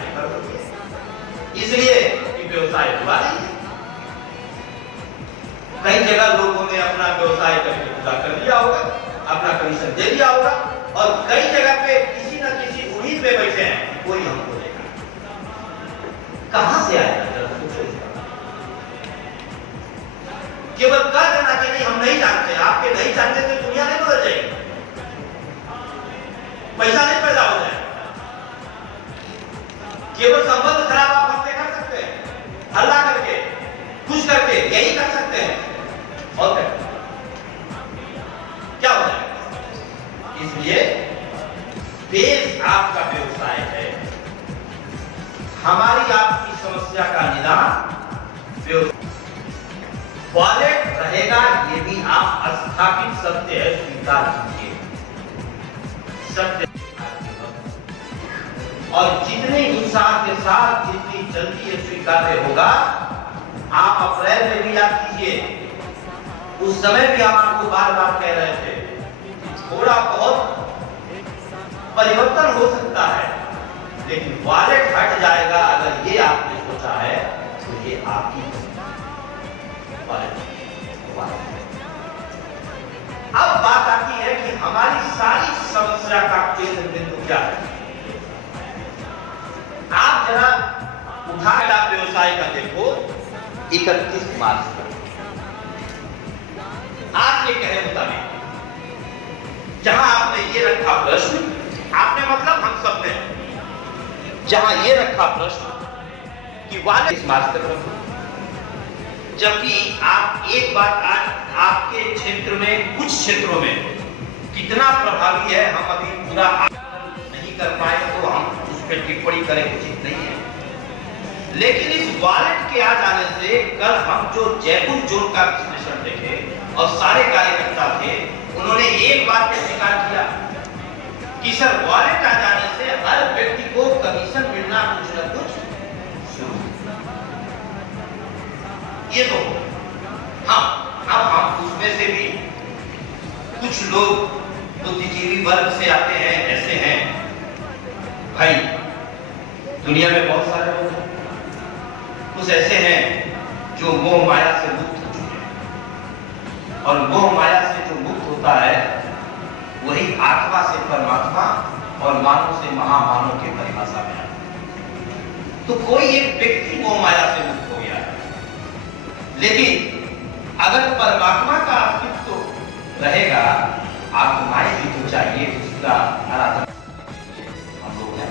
इसलिए कि व्यवसाय हुआ नहीं। कई जगह लोगों ने अपना व्यवसाय करके पूरा कर दिया होगा, अपना कमीशन दे दिया होगा, और कई जगह पे किसी न किसी उम्मीद में बैठे हैं कोई हमको देगा। कहां से आएगा? केवल कह देना कि नहीं हम नहीं जानते, आपके नहीं जानते तो दुनिया नहीं बदल जाएगी, पैसा नहीं पैदा हो जाएगा। केवल संबंध खराब आप हमसे कर सकते हैं, हल्ला करके, कुछ करके, यही कर सकते हैं, और क्या हो जाएगा? इसलिए बेस आपका व्यवसाय है। हमारी आपकी समस्या का निदान वॉलेट रहेगा, ये भी आप स्थापित सत्य है, स्वीकार कीजिए। सत्य और जितने उत्साह के साथ जितनी जल्दी ये स्वीकार्य होगा, आप अप्रैल में भी याद कीजिए, उस समय भी हम आपको बार बार कह रहे थे थोड़ा बहुत परिवर्तन हो सकता है, लेकिन वॉलेट हट जाएगा। अगर ये आपने सोचा है तो ये आपकी अब बात आती है कि हमारी सारी समस्या का केंद्र बिंदु क्या है? आप जरा उठाएगा व्यवसाय का देखो 31 मार्च तक आपके कहे मुताबिक जहां आपने ये रखा प्रश्न, आपने मतलब हम सब ने जहां ये रखा प्रश्न कि 31 मार्च तक रखो, जबकि आप एक बात आज आपके क्षेत्र में, कुछ क्षेत्रों में कितना प्रभावी है हम अभी पूरा नहीं कर पाए, तो हम उस पर टिप्पणी करें उचित नहीं है। लेकिन इस वॉलेट के आ जाने से कल हम जो जयपुर जोन का विश्लेषण देखे और सारे कार्यकर्ता थे, उन्होंने एक बात को स्वीकार किया कि सर वॉलेट आ जाने से हर व्यक्ति को कमीशन मिलना कुछ न कुछ शुरू। ये तो हाँ, अब हम उसमें से भी कुछ लोग बुद्धिजीवी वर्ग से आते हैं, ऐसे हैं भाई, दुनिया में बहुत सारे लोग हैं, कुछ ऐसे हैं जो मोह माया से मुक्त हो चुके हैं, और मोह माया से जो मुक्त होता है वही आत्मा से परमात्मा और मानव से महामानव की परिभाषा में आता है। तो कोई एक व्यक्ति मोह माया से मुक्त हो गया है, लेकिन अगर परमात्मा का अस्तित्व रहेगा, आत्माएं भी तो चाहिए उसका आराधना। हम लोग हैं,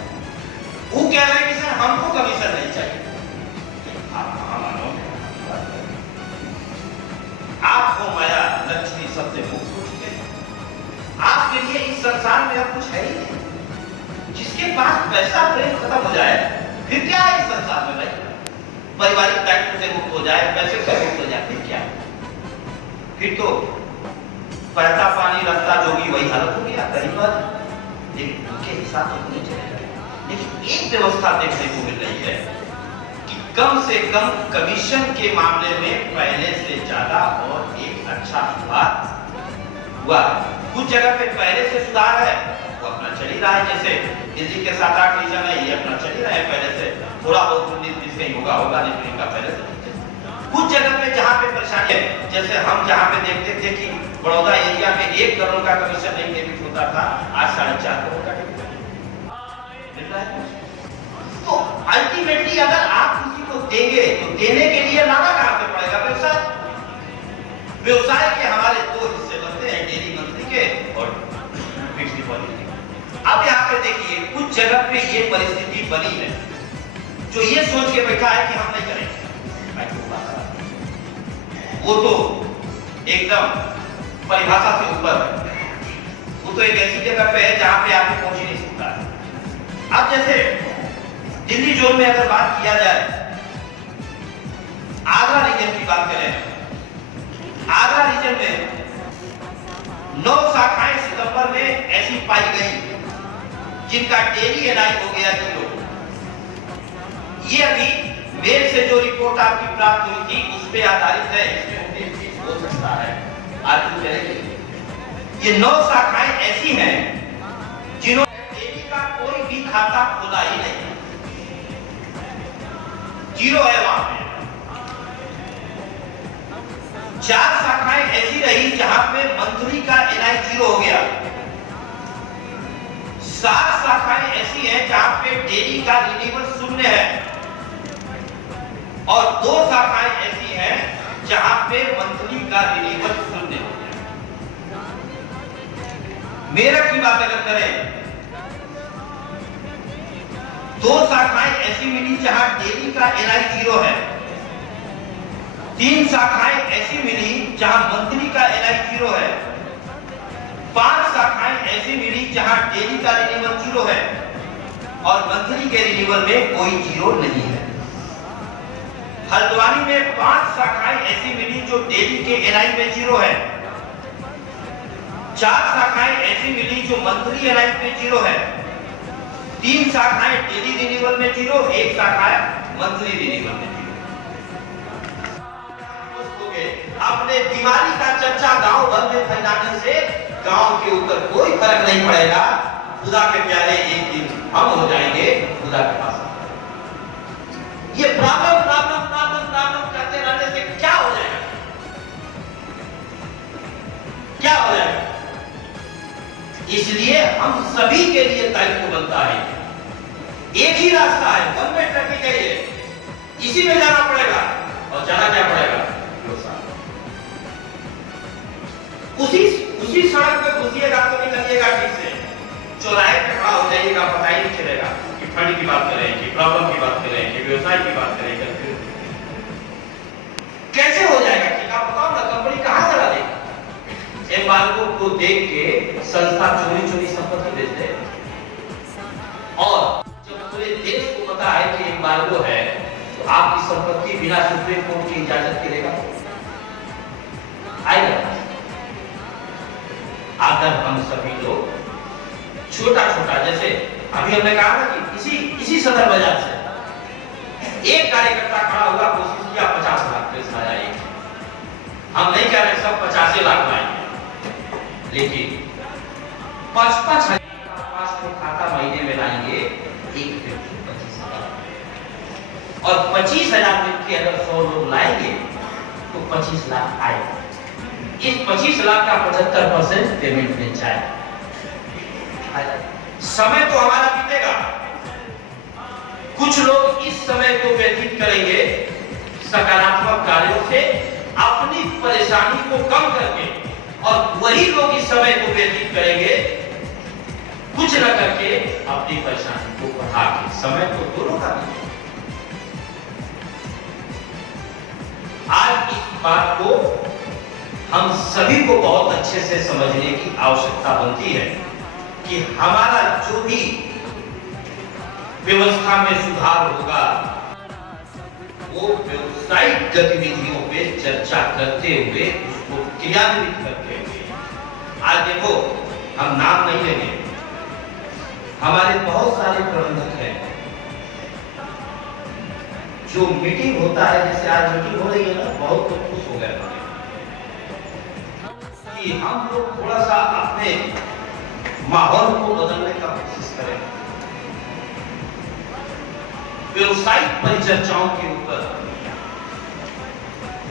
वो कह रहे हैं कि सर हमको कमीशन नहीं चाहिए। आप महामानव, आप हो माया लक्ष्मी सबसे मुक्त हो चुके हैं। आपके लिए इस संसार में अब कुछ है ही नहीं। जिसके पास पैसा प्रेम खत्म हो जाए, फिर क्या है इस संसार में भाई? पारिवारिक दायित्व से मुक्त हो जाए, पैसे से मुक्त हो जाए, फिर क्या? फिर तो पैसा पानी रखता जोगी वही हालत हो गया कहीं पर। लेकिन उनके हिसाब से नहीं चलेगा। लेकिन एक व्यवस्था देखने को मिल रही है कि कम से कम कमीशन के मामले में पहले से ज्यादा और एक अच्छा सुधार हुआ। कुछ जगह पे पहले से सुधार है, वो अपना चल ही रहा है। जैसे दिल्ली के 7-8 रीजन है, ये अपना चल ही रहा है पहले से। थोड़ा बहुत 19-20 कहीं होगा लेकिन इनका पहले से। कुछ जगह पे जहाँ पे परेशानी है, जैसे हम जहाँ पे देखते थे कि बड़ौदा एरिया में 1 करोड़ का कमीशन नहीं डेबिट होता था, आज 4.5 करोड़ का डेबिट मिल रहा है। तो अल्टीमेटली अगर आप किसी को देंगे तो देने के लिए लाना कहां से पड़ेगा? व्यवसाय के हमारे 2 हिस्से बनते हैं डेली मंथली के। म्युनिसिपल। अब यहाँ पे देखिए कुछ जगह पे ये परिस्थिति बनी है, जो ये सोच के बैठा है कि हम नहीं करेंगे, वो तो एकदम परिभाषा से ऊपर है। वो तो एक ऐसी जगह पे है जहां पे आदमी पहुंच ही नहीं सकता। अब जैसे दिल्ली जोन में अगर बात किया जाए, आगरा रीजन की बात करें, आगरा रीजन में 9 शाखाएं सितंबर में ऐसी पाई गई जिनका डेली एनआई हो गया 0। ये अभी मेल से जो रिपोर्ट आपकी प्राप्त हुई थी उस पे आधारित है, इसमें हो सकता है आगे चलेंगे। ये 9 शाखाएं ऐसी हैं जिन्होंने डेली का कोई भी खाता खोला ही नहीं, 0 है वहां पे। 4 शाखाएं ऐसी रही जहां पे मंथली का एनआई 0 हो गया। 7 शाखाएं ऐसी हैं जहां पे डेली का रिन्यूअल 0 है, और 2 शाखाएं ऐसी हैं जहां पे मंथली का रिन्यूअल 0 है। मेरठ की बात अगर करें, 2 शाखाएं ऐसी मिली जहां डेली का एनआई 0 है। 3 शाखाएं ऐसी मिली जहां मंथली का एनआई 0 है। 5 शाखाएं ऐसी मिली जहां डेली का रिन्यूअल 0 है और मंथली के रिन्यूअल में कोई 0 नहीं है। हल्द्वानी में 5 शाखाएं ऐसी मिली जो डेली के एनआई में 0 है। 4 शाखाएं ऐसी मिली जो मंथली एनआई में 0 है। 3 शाखाएं डेली रिन्यूअल में 0, 1 शाखा मंथली रिन्यूअल में 0। अपने बीमारी का चर्चा गांव भर में फैलाने से गांव के ऊपर कोई फर्क नहीं पड़ेगा। खुदा के प्यारे एक दिन हम हो जाएंगे खुदा के पास। ये प्रॉब्लम करते रहने से क्या हो जाएगा? क्या हो जाएगा? इसलिए हम सभी के लिए दायित्व बनता है। एक ही रास्ता है, वन वे ट्रैफिक है ये, इसी में जाना पड़ेगा। और जाना क्या पड़ेगा? उसी सड़क पे घुसिएगा तो निकलिएगा ठीक से, चौराहे पे खड़ा हो जाइएगा, पता ही नहीं चलेगा कि फंड की बात करें, कि प्रॉब्लम की बात करें, कि व्यवसाय की बात करें। कैसे हो जाएगा ठीक? आप बताओ ना, कंपनी कहां चला देगी? एम्बार्गो को देख के संस्था चोरी संपत्ति बेच दे, और जब पूरे देश को पता है कि एम्बार्गो है तो आपकी संपत्ति बिना सुप्रीम कोर्ट की इजाजत के लेगा आएगा। अगर हम सभी लोग छोटा जैसे अभी हमने कहा ना कि इसी सदर बाजार से एक कार्यकर्ता खड़ा हुआ, कोशिश किया 50 लाख पैसा लाए। हम नहीं कह रहे सब 50 लाख लाएंगे, लेकिन 55 हजार पास में खाता महीने में लाएंगे, एक 25,000, और 25,000 में के अगर 100 लोग लाएंगे तो 25 लाख आएगा। इस 25 लाख का 75% पेमेंट मिल जाए। समय तो हमारा बीतेगा, कुछ लोग इस समय को व्यतीत करेंगे सकारात्मक कार्यों से, अपनी परेशानी को कम करके, और वही लोग इस समय को व्यतीत करेंगे कुछ न करके अपनी परेशानी को बढ़ा के। समय तो दोनों का भी। आज इस बात को हम सभी को बहुत अच्छे से समझने की आवश्यकता बनती है कि हमारा जो भी व्यवस्था में सुधार होगा वो व्यावसायिक गतिविधियों पे चर्चा करते हुए, उसको क्रियान्वित करते हुए। आज देखो, हम नाम नहीं लेंगे, हमारे बहुत सारे प्रबंधक हैं जो मीटिंग होता है, जैसे आज मीटिंग हो रही है ना, बहुत लोग खुश हो गए कि हम लोग थोड़ा सा अपने माहौल को बदलने का कोशिश करें, व्यवसायिक परिचर्चाओं के ऊपर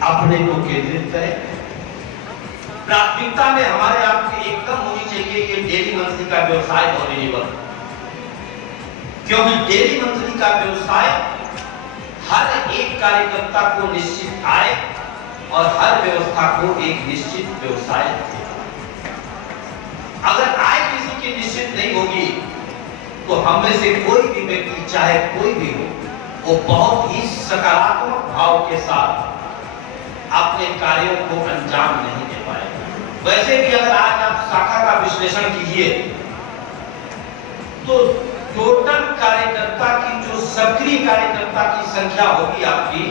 अपने को केंद्रित करें। प्राथमिकता में हमारे आपकी एकदम होनी चाहिए ये डेली मंथली का व्यवसाय और रिन्यूअल, क्योंकि डेली मंथली का व्यवसाय हर एक कार्यकर्ता को निश्चित आय और हर व्यवस्था को एक निश्चित व्यवसाय। अगर आय किसी की तो हम में से कोई भी व्यक्ति चाहे कोई भी हो, वो बहुत ही सकारात्मक भाव के साथ अपने कार्यों को अंजाम नहीं दे पाएगा। वैसे भी अगर आज आप शाखा का विश्लेषण कीजिए तो टोटल कार्यकर्ता की जो सक्रिय कार्यकर्ता की संख्या होगी आपकी,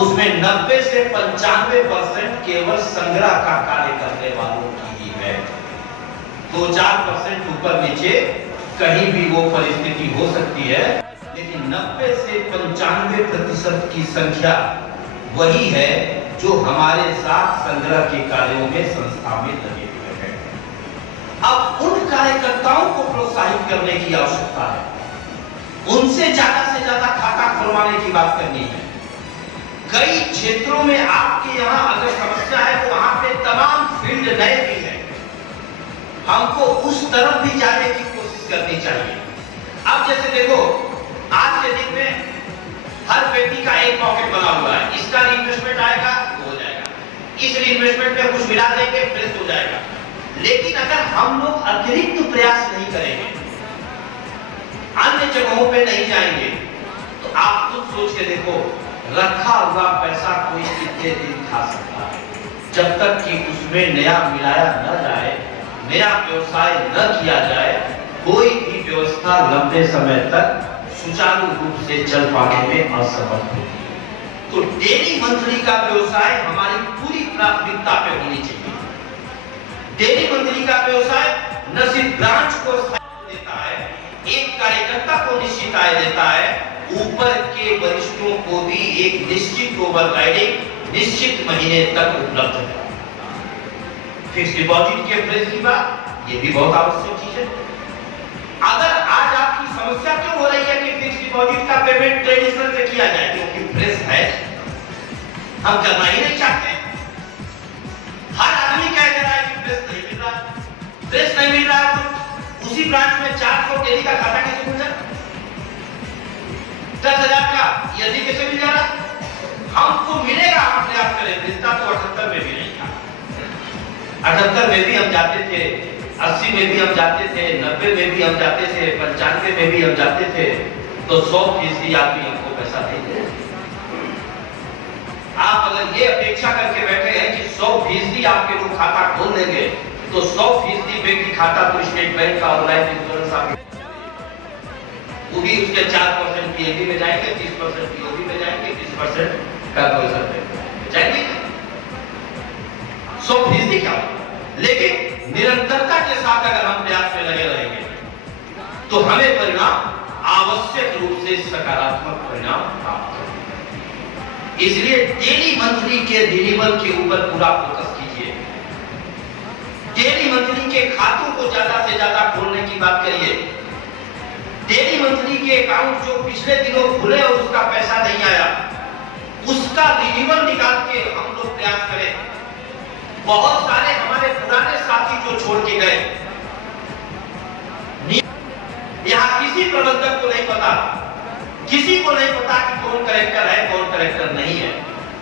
उसमें 90 से 95% केवल संग्रह का कार्य करने वालों की ही है। 2-4% ऊपर नीचे कहीं भी वो परिस्थिति हो सकती है, लेकिन 90 से 95% की संख्या वही है जो हमारे साथ संग्रह के कार्यों में संस्था में लगे हुए हैं। अब उन कार्यकर्ताओं को प्रोत्साहित करने की आवश्यकता है, उनसे ज्यादा खाता खुलवाने की बात करनी है। कई क्षेत्रों में आपके यहाँ अगर समस्या है तो वहां पे तमाम फील्ड नए भी हैं, हमको उस तरफ भी जाने की कोशिश करनी चाहिए। अब जैसे देखो, आज के दिन में हर व्यक्ति का एक पॉकेट बना हुआ है, इसका इन्वेस्टमेंट आएगा तो हो जाएगा, इस इन्वेस्टमेंट में कुछ मिला देंगे फ्रेश हो जाएगा। लेकिन अगर हम लोग अतिरिक्त प्रयास नहीं करेंगे, अन्य जगहों पे नहीं जाएंगे, तो आप खुद सोच के देखो, रखा हुआ पैसा कोई कितने दिन खा सकता है, जब तक कि उसमें नया मिलाया न जाए, नया व्यवसाय न किया जाए, कोई भी व्यवस्था लंबे समय तक सुचारू रूप से चल पाने में असमर्थ होती है। तो डेयरी मंथली का व्यवसाय हमारी पूरी प्राथमिकता पे होनी चाहिए। डेयरी मंथली का व्यवसाय न सिर्फ ब्रांच को देता है, एक कार्यकर्ता को निश्चित आय देता है, ऊपर के वरिष्ठों को भी एक निश्चित ओवरराइडिंग निश्चित महीने तक उपलब्ध है। फिक्स डिपॉजिट के प्रेस की बात, ये भी बहुत आवश्यक चीज है। अगर आज आपकी समस्या क्यों हो रही है कि फिक्स डिपॉजिट का पेमेंट ट्रेडिशनल से किया जाए, क्योंकि प्रेस है, हम करना ही नहीं चाहते। हर आदमी कह दे रहा है कि प्रेस नहीं मिल रहा, प्रेस नहीं मिल रहा है, तो उसी ब्रांच में 400 डेली का खाता कैसे खुल जाए, 10,000 का यदि कैसे मिल जा रहा? हमको मिलेगा, हम प्रयास करें। रिश्ता तो 78 में भी नहीं था, 78 में भी हम जाते थे, 80 में भी हम जाते थे, 90 में भी हम जाते थे, 95 में भी हम जाते थे, तो 100% आदमी हमको पैसा नहीं दे। आप अगर ये अपेक्षा करके बैठे हैं कि 100% आपके लोग खाता खोल देंगे, तो 100% व्यक्ति खाता तो स्टेट बैंक का और लाइफ इंश्योरेंस आपके, वो भी उसके 4% पीएफी में जाएंगे, 30% पीओपी में जाएंगे, 20% कॉर्पोरेशन में जाएंगे। 100% क्या होगा? लेकिन निरंतरता के साथ अगर हम प्रयास में लगे रहेंगे तो हमें परिणाम आवश्यक रूप से सकारात्मक परिणाम प्राप्त होंगे। इसलिए डेली मंथली के रिन्यूअल के ऊपर पूरा फोकस कीजिए। डेली मंथली के खातों को ज्यादा से ज्यादा खोलने की बात करिए। डेली मंथली के अकाउंट जो पिछले दिनों खुले और उसका पैसा नहीं आया, उसका रिन्यूअल निकाल के हम लोग प्रयास करें। बहुत सारे हमारे पुराने साथी जो छोड़ के गए, यहाँ किसी प्रबंधक को नहीं पता, किसी को नहीं पता कि कौन कलेक्टर है कौन कलेक्टर नहीं है।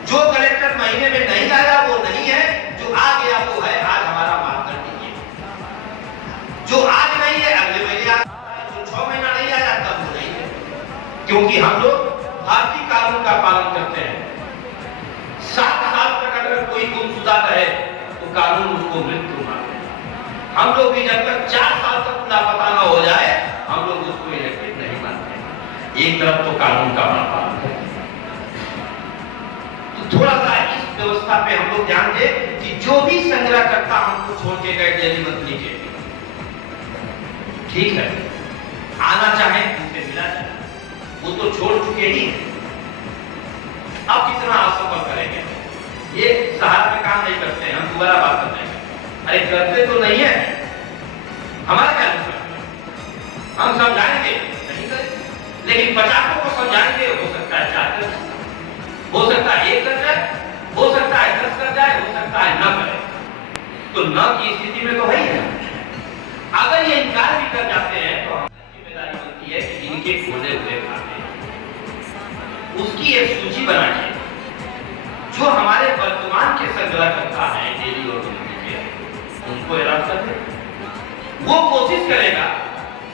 जो कलेक्टर महीने में नहीं आया वो नहीं है, जो आ गया वो है। आज हमारा मानदंड कीजिए, जो आज नहीं है अगले महीने आ, जो 6 महीना नहीं आया तब वो नहीं है, क्योंकि हम लोग भारतीय कानून का पालन करते हैं। 7 साल तक अगर कोई गुमशुदा रहे तो कानून उसको मृत्यु मानते हैं। हम लोग भी जब तक 4 साल तक लापता न हो जाए, हम लोग उसको इलेक्टेड नहीं मानते। एक तरफ तो कानून का पालन है, तो थोड़ा सा इस व्यवस्था पे हम लोग ध्यान दें कि जो भी संग्रहकर्ता हमको छोड़ के गए डेली मंथली के, ठीक है, आना चाहे उनसे मिला जाए, वो तो छोड़ चुके ही। अब कितना असफल करेंगे? ये शहर में काम नहीं करते हैं, हम दोबारा बात कर रहे हैं। अरे करते तो नहीं है, हमारा क्या नुकसान? हम समझाएंगे नहीं करेंगे, लेकिन 50 को समझाएंगे, हो सकता है 4 कर, हो सकता है 1 कर जाए, हो सकता है 10 कर जाए, हो सकता है न करे। तो न की स्थिति में तो है ही। अगर ये इनकार भी कर जाते हैं तो हमारी जिम्मेदारी बनती है कि इनके खोले हुए खाते उसकी एक सूची बनाइए। जो हमारे वर्तमान के संग्रहकर्ता हैं डेली और मंथली के, उनको ऐलान कर दें। वो कोशिश करेगा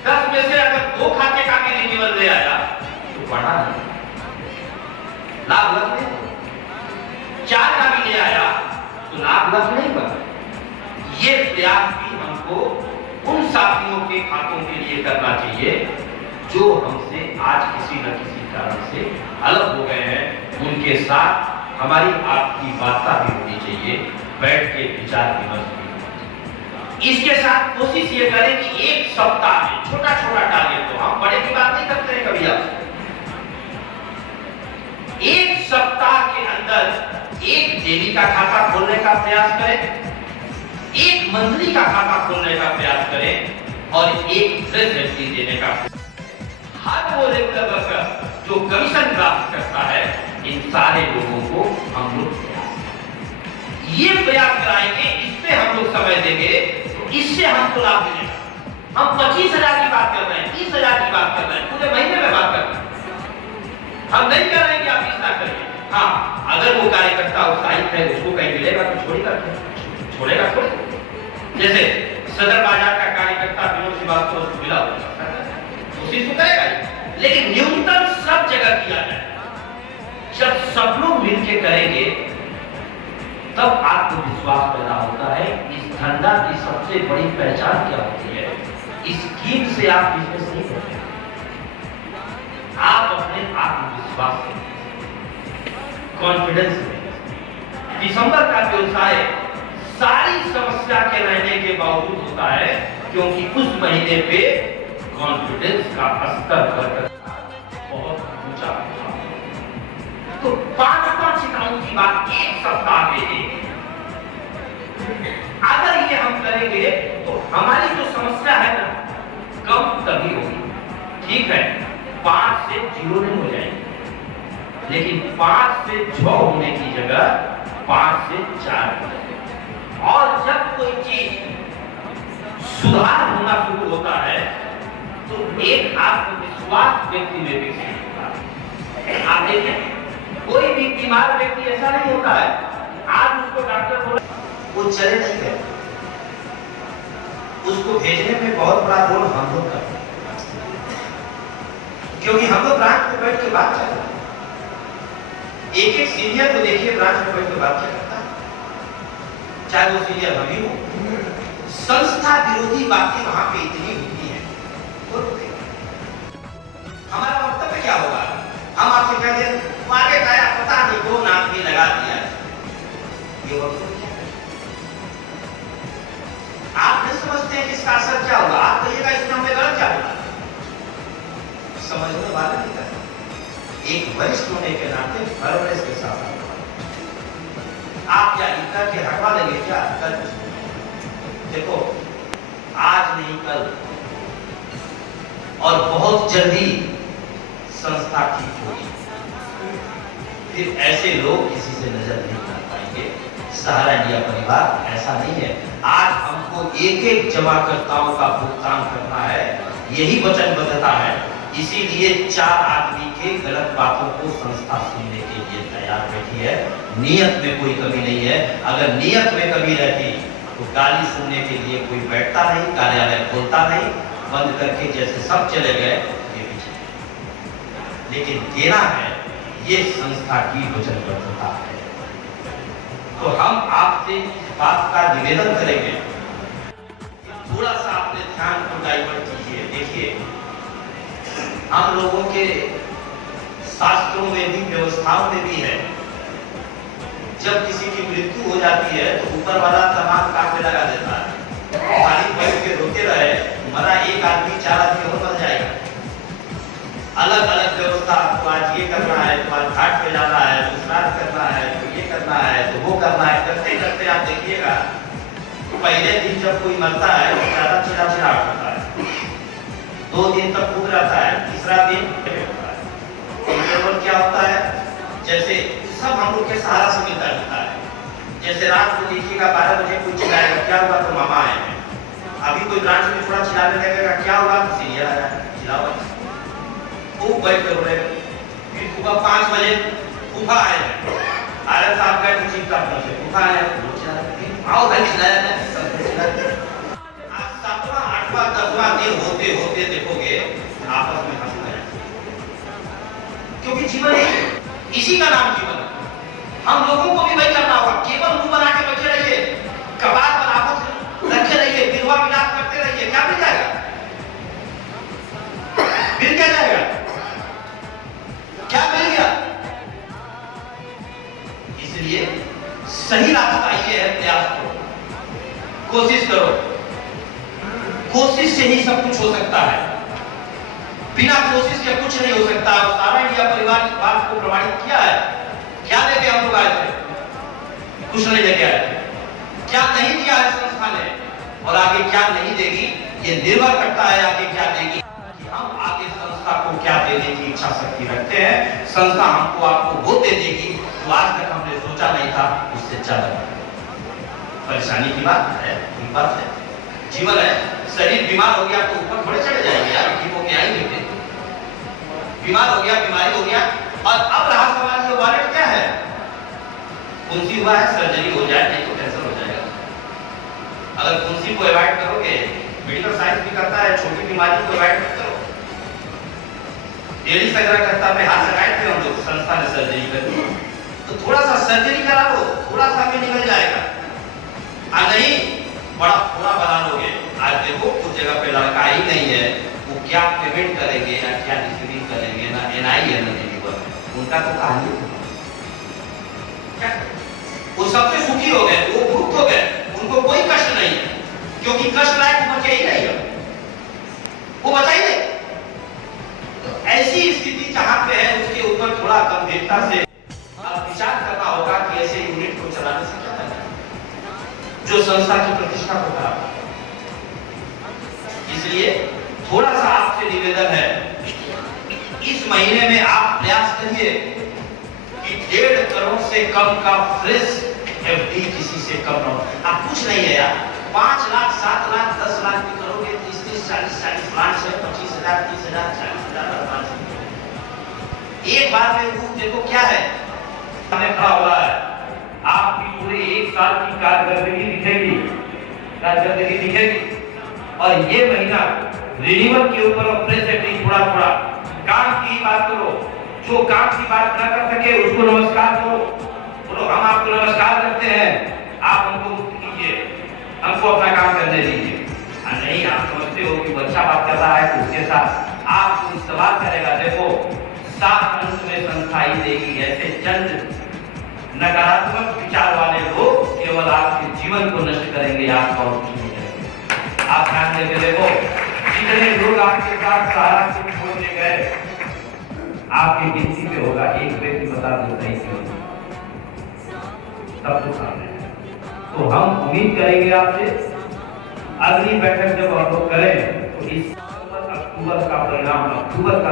10 में से अगर 2 खाते का भी रिन्यूअल ले आया तो बढ़ा नहीं, लाभ लग नहीं। 4 का भी ले आया तो लाभ लग नहीं बढ़ा। ये प्रयास भी हमको उन साथियों के खातों के लिए करना चाहिए जो हमसे आज किसी न किसी कारण से अलग हो गए हैं। उनके साथ हमारी आपकी वार्ता भी होनी चाहिए, बैठ के विचार विमर्श भी। इसके साथ कोशिश ये करें कि एक सप्ताह में छोटा छोटा टारगेट, तो हम बड़े की बात नहीं करते हैं कभी आप, एक सप्ताह के अंदर एक डेली का खाता खोलने का प्रयास करें, एक मंथली का खाता खोलने का प्रयास करें और एक फ्रेश एफडी देने का। हर वो रेगुलर वर्कर जो कमीशन प्राप्त करता है, इन सारे लोगों को हम लोग ये प्रयास कराएंगे, इस पे हम लोग समय देंगे, तो इससे हमको लाभ मिलेगा। हम 25,000 की बात कर रहे हैं, 30,000 की बात कर रहे हैं, पूरे महीने में बात कर रहे हैं। हम नहीं कर रहे हैं कि आप इस ना करिए। हाँ, अगर वो कार्यकर्ता उत्साहित है, उसको कहीं मिलेगा तो छोड़ेगा थोड़ी। जैसे सदर बाजार का कार्यकर्ता विनोद श्रीवास्तव को मिला, कोशिश तो करेगा, लेकिन न्यूनतम सब जगह किया जाए। जब सब लोग मिलकर करेंगे तब आत्मविश्वास पैदा होता है। इस धंधा की सबसे बड़ी पहचान क्या होती है? स्कीम से आप बिजनेस नहीं करते, आप अपने आत्मविश्वास से, कॉन्फिडेंस में। दिसंबर का व्यवसाय सारी समस्या के रहने के बावजूद होता है क्योंकि उस महीने पे कॉन्फिडेंस का स्तर बहुत ऊंचा होता है। तो 5-5 अकाउंट की बात एक सप्ताह में अगर ये हम करेंगे तो हमारी जो समस्या है ना, कम तभी होगी। ठीक है, 5 से 0 नहीं हो जाएंगे, लेकिन 5 से 6 होने की जगह 5 से 4 हो जाएंगे। और जब कोई चीज सुधार होना शुरू होता है तो एक आत्मविश्वास व्यक्ति में विकसित होता है। आप देखें, कोई भी बीमार व्यक्ति ऐसा नहीं होता है आज उसको डॉक्टर बोला वो चले नहीं गए, उसको भेजने में बहुत बड़ा रोल हम लोग करते हैं, क्योंकि हम लोग ब्रांच में बैठ के बात कर रहे हैं। एक सीनियर को देखिए ब्रांच में बैठ के बात करता है, चाहे वो सीनियर हम ही हो। संस्था विरोधी बातें वहां पे इतनी होती है। हमारा वक्तव्य क्या होगा? हम आपसे कहते हैं आगे गया पता नहीं कौन आदमी लगा दिया, ये वक्तव्य क्या है? आप नहीं समझते हैं कि इसका असर क्या होगा? आप कहिएगा इसमें हमने गलत क्या बोला, समझने वाले नहीं करते। एक वरिष्ठ होने के नाते फरवरी के साथ आप क्या इतना के हटवा लेंगे क्या? कल देखो, आज नहीं कल और बहुत जल्दी संस्था ठीक होगी। फिर ऐसे लोग किसी से नजर नहीं कर पाएंगे। सहारा इंडिया परिवार ऐसा नहीं है। आज हमको एक एक जमाकर्ताओं का भुगतान करना है, यही वचनबद्धता है। इसीलिए 4 आदमी के गलत बातों को संस्था सुनने के लिए तैयार बैठी है। नियत में कोई कमी नहीं है। अगर नियत में कमी रहती तो गाली सुनने के लिए कोई बैठता नहीं, कार्यालय खोलता नहीं, बंद करके जैसे सब चले गए ये पीछे। लेकिन देना है, ये संस्था की वचनबद्धता है। तो हम आपसे इस बात का निवेदन करेंगे, थोड़ा सा अपने ध्यान को डाइवर्ट कीजिए। देखिए, हम लोगों के शास्त्रों में भी, व्यवस्थाओं में भी है, जब किसी की मृत्यु हो जाती है तो ऊपर वाला तमाम काम में लगा देता है। खाली बैठ के रोते रहे, मरा एक आदमी 4 आदमी और मर जाएगा। अलग अलग व्यवस्था, तो आज ये करना है, तो आज घाट पे जाना है, तो स्नान करना है, तो ये करना है, तो वो करना है। करते करते आप देखिएगा, पहले दिन जब कोई मरता है तो ज्यादा चिड़ा होता है, 2 दिन तक खूब रहता है, तीसरा दिन होता है। क्या होता है? जैसे सब हम लोग के सहारा से मिलता जुलता है। जैसे रात को देखिएगा 12 बजे कोई चिल्लाएगा, क्या हुआ? तो मामा आए हैं। अभी कोई ब्रांच में थोड़ा चिल्लाने लगेगा, क्या हुआ? सीनियर आया, चिल्लाओ, खूब बैठ कर रहे। फिर सुबह 5 बजे फूफा आए हैं, आरएस साहब गए तो चिंता पहुंचे, फूफा आए, आओ भाई चिल्लाया। आज 7वां 8वां 10वां दिन होते होते क्योंकि जीवन इसी का नाम जीवन है। हम लोगों को भी वही करना होगा। केवल मुंह बना के बैठे रहिए, कबार बराबर रखे रहिए, विधवा विलाप करते रहिए, क्या मिल जाएगा? मिल क्या जाएगा? क्या मिल गया? इसलिए सही रास्ता ये है, प्रयास करो, कोशिश करो। कोशिश से ही सब कुछ हो सकता है, बिना कोशिश के कुछ नहीं हो सकता। और सारा इंडिया परिवार इस बात को प्रमाणित किया है। क्या लेके हम लोग आए थे? कुछ नहीं लेके आए थे। क्या नहीं दिया है संस्था ने, और आगे क्या नहीं देगी, ये निर्भर करता है आगे क्या देगी, कि हम आगे संस्था को क्या देने की इच्छा शक्ति रखते हैं। संस्था हमको आपको वो दे देगी जो आज तक हमने सोचा नहीं था, उससे ज्यादा। परेशानी की बात है, जीवन है। शरीर बीमार हो गया तो ऊपर थोड़े चढ़े जाएंगे यार, ठीक हो गया ही नहीं। बीमार हो गया, बीमारी हो गया, और अब रहा सवाल ये वॉलेट क्या है? फुंसी हुआ है, सर्जरी हो जाए, नहीं तो कैंसर हो जाएगा। अगर फुंसी को अवॉइड करोगे, मेडिकल साइंस भी करता है, छोटी बीमारी को अवॉइड मत करो। डेली सगरा करता में हाथ लगाए थे हम लोग, संस्था ने सर्जरी कर, तो थोड़ा सा सर्जरी करा लो, थोड़ा सा में निकल जाएगा। नहीं बड़ा थोड़ा बना लोगे। आज देखो कुछ जगह पे लड़का ही नहीं है, वो क्या पेमेंट करेंगे, ना क्या रिसीविंग करेंगे, ना एनआई है, ना डिलीवर। उनका तो कहानी क्या, वो सबसे सुखी हो गए, वो मुक्त हो गए, उनको कोई कष्ट नहीं है, क्योंकि कष्ट लायक बचे ही नहीं है, वो बचा ही नहीं। तो ऐसी स्थिति जहां पे है, उसके ऊपर थोड़ा गंभीरता से विचार करना होगा कि ऐसे यूनिट को चलाने से क्या करना है, जो संस्था की प्रतिष्ठा को खराब। इसलिए थोड़ा सा आपसे निवेदन है, इस महीने में आप प्रयास करिए कि 1.5 करोड़ से कम का फ्रेश एफडी किसी से कम ना हो। आप कुछ नहीं है यार, 5 लाख 7 लाख 10 लाख भी करोगे, 30 40 लाख से 25,000 30,000 40,000 एक बार में वो देखो क्या है खड़ा हो रहा है। आपकी पूरे 1 साल की कारकर्दगी दिखेगी, और ये महीना रिन्यूअल के ऊपर और फ्रेश एफडी थोड़ा काम की बात करो। जो काम की बात ना कर सके उसको नमस्कार करो, बोलो हम आपको नमस्कार करते हैं, आप हमको मुक्त कीजिए, हमको अपना काम करने दीजिए। नहीं आप समझते हो कि बच्चा बात कर रहा है तो उसके साथ आप सवाल करेगा। देखो 7 अंश में संस्था ही देगी। ऐसे चंद नकारात्मक विचार वाले लोग केवल आपके जीवन को नष्ट करेंगे, आपका और कुछ नहीं करेंगे। आप ध्यान देके देखो, जितने लोग आपके साथ सहारा को छोड़ने गए, आपकी गिनती पे होगा एक व्यक्ति बता दो सही क्यों, तब तो सामने है। तो हम उम्मीद करेंगे आपसे, अगली बैठक जब हम लोग करें तो इस अक्टूबर का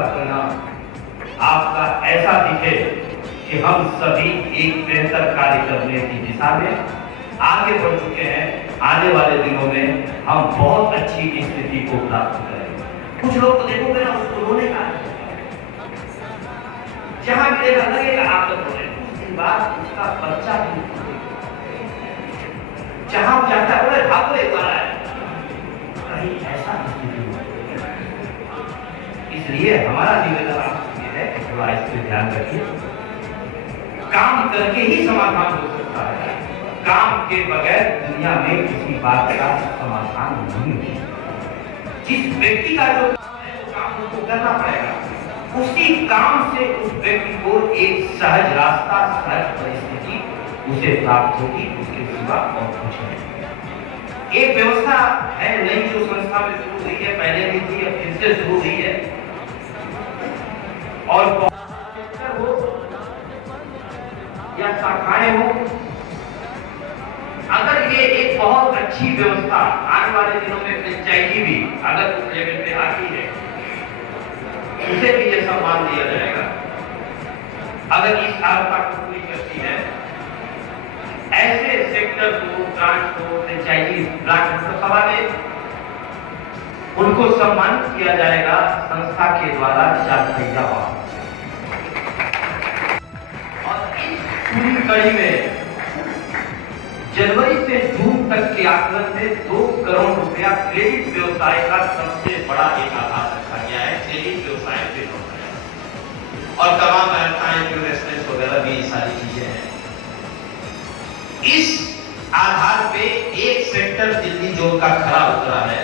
परिणाम आपका ऐसा दिखे कि हम सभी एक बेहतर कार्य करने की दिशा में आगे बढ़ चुके हैं। आने वाले दिनों में हम बहुत अच्छी स्थिति को प्राप्त करेंगे। कुछ लोग तो देखोगे ना, उसको रोने का जहां मिलेगा लगेगा आदत होने, कुछ दिन बाद उसका बच्चा भी जहां जाता है बोले भागो एक बार है, कहीं ऐसा स्थिति हो। इसलिए हमारा निवेदन आपसे है कि थोड़ा इस पर ध्यान रखिए। काम करके ही समाधान हो सकता है, काम के बगैर दुनिया में किसी बात का समाधान नहीं है। जिस व्यक्ति का जो काम है वो काम उसको करना पड़ेगा, उसी काम से उस व्यक्ति को एक सहज रास्ता, सहज परिस्थिति उसे प्राप्त होगी, उसके सिवा और कुछ नहीं। एक व्यवस्था है नई जो संस्था में शुरू हुई है, पहले भी थी, अब फिर से शुरू हुई है, और हो या शाखाएं हो, अगर ये एक बहुत अच्छी व्यवस्था आने वाले दिनों में फ्रेंचाइजी भी अगर उस लेवल पे आती है, उसे भी ये सम्मान दिया जाएगा। अगर इस आवश्यकता को पूरी करती है, ऐसे सेक्टर को, ब्रांच को, फ्रेंचाइजी ब्रांच को सवाले उनको सम्मानित किया जाएगा संस्था के द्वारा 4 पहिया वाहन। और इस पूरी कड़ी में जनवरी से जून तक के आकलन में 2 करोड़ रुपया क्रेडिट व्यवसाय का सबसे बड़ा एक आधार रखा गया है। क्रेडिट व्यवसाय पे और तमाम रेस्टोरेंट्स वगैरह भी सारी चीजें हैं। इस आधार पे एक सेक्टर दिल्ली जोन का खरा उतरा है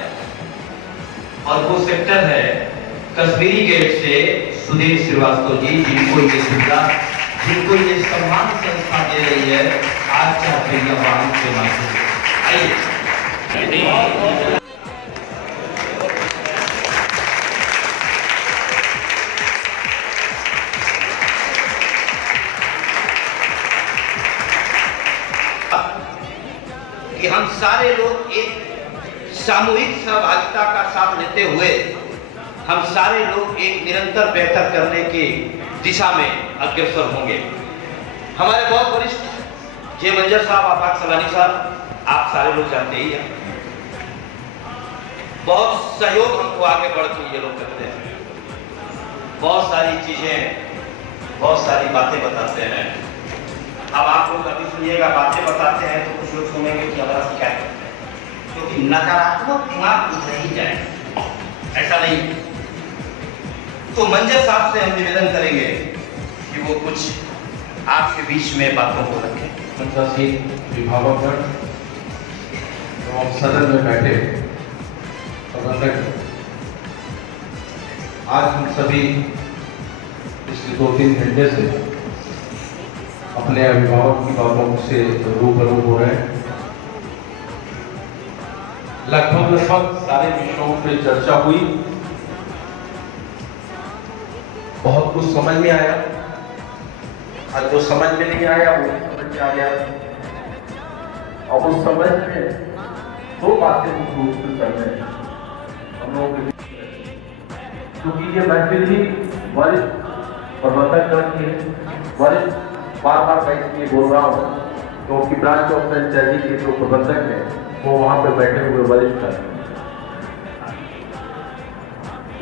और वो सेक्टर है कश्मीरी गेट से सुधीर श्रीवास्तव जी, जिनको ये सुविधा, जिनको ये सम्मान संस्था दे रही है आज 4 पहिया वाहन के माध्यम से। आइए कि हम सारे लोग एक सामूहिक सहभागिता का साथ लेते हुए हम सारे लोग एक निरंतर बेहतर करने की दिशा में अग्रसर होंगे। हमारे बहुत वरिष्ठ जे मंजर साहब, आफाक सलानी साहब, आप सारे लोग जानते ही हैं, बहुत सहयोग हमको आगे बढ़ के ये लोग करते हैं, बहुत सारी चीजें, बहुत सारी बातें बताते हैं। अब आप लोग अभी सुनिएगा, बातें बताते हैं तो कुछ लोग सुनेंगे कि हमारा क्या करते हैं, क्योंकि नकारात्मक दिमाग उधर ही जाए, ऐसा नहीं। तो मंजर साहब से हम निवेदन करेंगे कि वो कुछ आपके बीच में बातों को रखें। मंचासीन विभागों एवं सदन में बैठे प्रबंधक, आज हम सभी पिछले 2-3 घंटे से अपने अभिभावक की बातों से रूबरू हो रहे हैं। लगभग सारे विषयों पे चर्चा हुई, बहुत कुछ समझ में आया, और जो समझ में नहीं आया वो समझ में आ गया। और उस समझ में 2 बातें हम लोगों के बीच, क्योंकि ये महफिल ही वरिष्ठ प्रबंधक गण की है। वरिष्ठ बार-बार मैं इसलिए बोल रहा हूँ क्योंकि ब्रांच ऑफ फ्रेंचाइजी के जो प्रबंधक हैं वो वहां पे बैठे हुए वरिष्ठ हैं।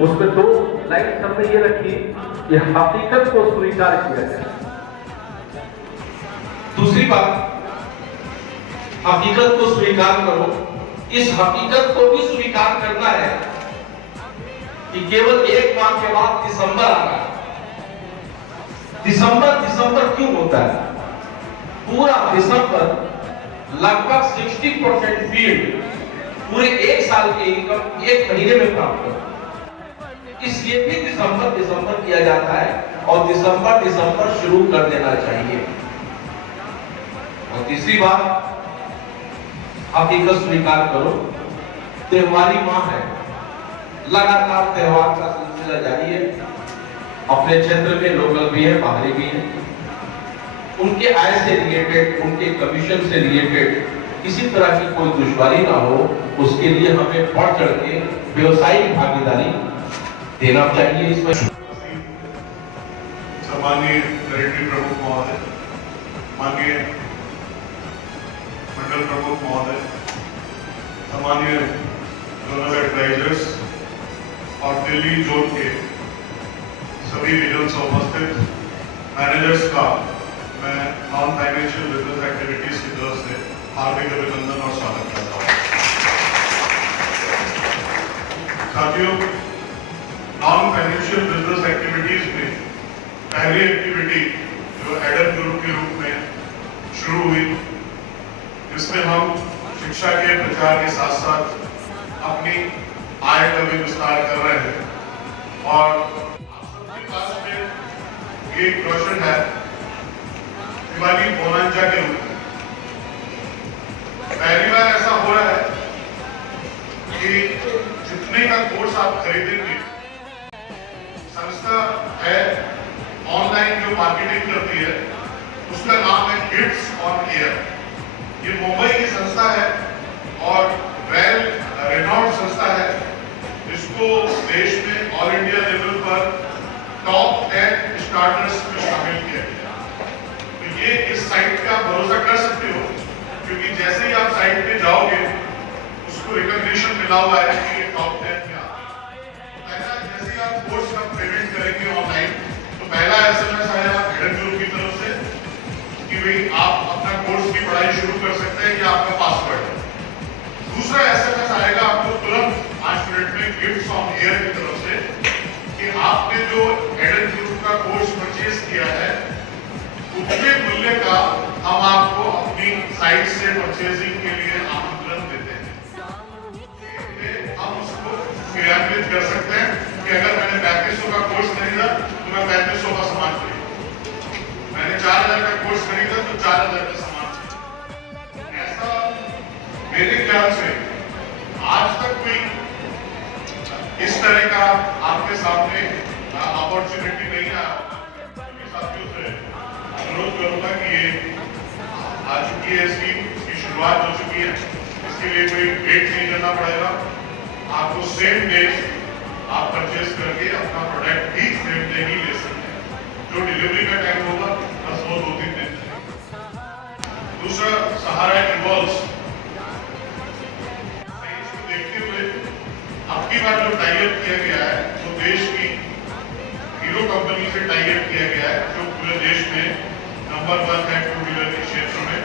उसमें 2 लाइन हमने ये रखी कि हकीकत को स्वीकार किया जाए। दूसरी बात, हकीकत को स्वीकार करो। इस हकीकत को भी स्वीकार करना है कि केवल 1 माह के बाद दिसंबर आ रहा है। दिसंबर क्यों होता है? पूरा दिसंबर लगभग 60% फील्ड पूरे 1 साल की इनकम 1 महीने में प्राप्त करता है। इसलिए भी दिसंबर किया जाता है और दिसंबर शुरू कर देना चाहिए। और तीसरी बात, हकीकत स्वीकार करो। त्योहारी माह है, लगातार त्योहार का सिलसिला जारी है। अपने क्षेत्र में लोकल भी है, बाहरी भी है। उनके आय से रिलेटेड, उनके कमीशन से रिलेटेड किसी तरह की कोई दुश्वारी ना हो, उसके लिए हमें बढ़ चढ़ के व्यवसायिक भागीदारी देना चाहिए। इसमें सम्मानीय टेरिटरी प्रमुख महोदय, माननीय मंडल प्रमुख महोदय, सम्मानीय जोनल एडवाइजर्स और दिल्ली जोन के सभी रीजन्स में उपस्थित मैनेजर्स का मैं नॉन फाइनेंशियल बिजनेस एक्टिविटीज की तरफ से हार्दिक अभिनंदन और स्वागत करता हूँ। साथियों, नॉन फाइनेंशियल बिजनेस एक्टिविटीज में पहली एक्टिविटी जो एडर ग्रुप के रूप में शुरू हुई, जिसमें हम शिक्षा के प्रचार के साथ साथ अपनी आय का भी विस्तार कर रहे हैं। और आपके पास में ये क्वेश्चन है दिवाली बोनंजा के रूप में। पहली बार ऐसा हो रहा है कि जितने का कोर्स आप खरीदेंगे, संस्था है ऑनलाइन जो मार्केटिंग करती है, उसका नाम है गिफ्ट्स ऑन एयर। ये मुंबई की संस्था है और वेल रेनॉल्ड संस्था है, जिसको देश में ऑल इंडिया लेवल पर टॉप 10 स्टार्टर्स में शामिल किया गया। तो ये इस साइट पे आप भरोसा कर सकते हो, क्योंकि जैसे ही आप साइट पे जाओगे उसको रिकॉग्निशन मिला हुआ है कि ये टॉप 10 में आता है। पहला, जैसे ही आप कोर्स का पेमेंट करेंगे ऑनलाइन, तो पहला SMS आएगा हेड ग्रुप की तरफ से कि भाई आप अपना कोर्स की पढ़ाई शुरू कर सकते हैं, ये आपका पासवर्ड है। दूसरा SMS आएगा आपको तुरंत 5 मिनट में गिफ्ट्स ऑन एयर की तरफ से कि आपने जो हेड ग्रुप का कोर्स उतने मूल्य का हम आपको अपनी साइट से परचेजिंग के लिए आमंत्रण देते हैं। हम उसको क्रियान्वित कर सकते हैं कि अगर मैंने 3500 का कोर्स खरीदा तो मैं 3500 का सामान खरीदूं, मैंने 4000 का कोर्स खरीदा तो 4000 का सामान खरीदूं। ऐसा मेरे ख्याल से आज तक कोई इस तरह का आपके सामने अपॉर्चुनिटी नहीं आया। साथियों से अनुरोध करूंगा कि ये आ चुकी है इसकी शुरुआत हो चुकी है, इसके लिए कोई वेट नहीं करना पड़ेगा। आपको सेम डे आप परचेज करके अपना प्रोडक्ट भी सेम डे ही ले सकते हैं। जो डिलीवरी का टाइम होगा बस वो 2-3 दिन। दूसरा, सहारा इवॉल्व्स देखते हुए अब की बार जो टाइप किया गया है वो देश की हीरो कंपनी से टाइप किया गया है, जो पूरे देश में नंबर 1 है टू व्हीलर के क्षेत्र में।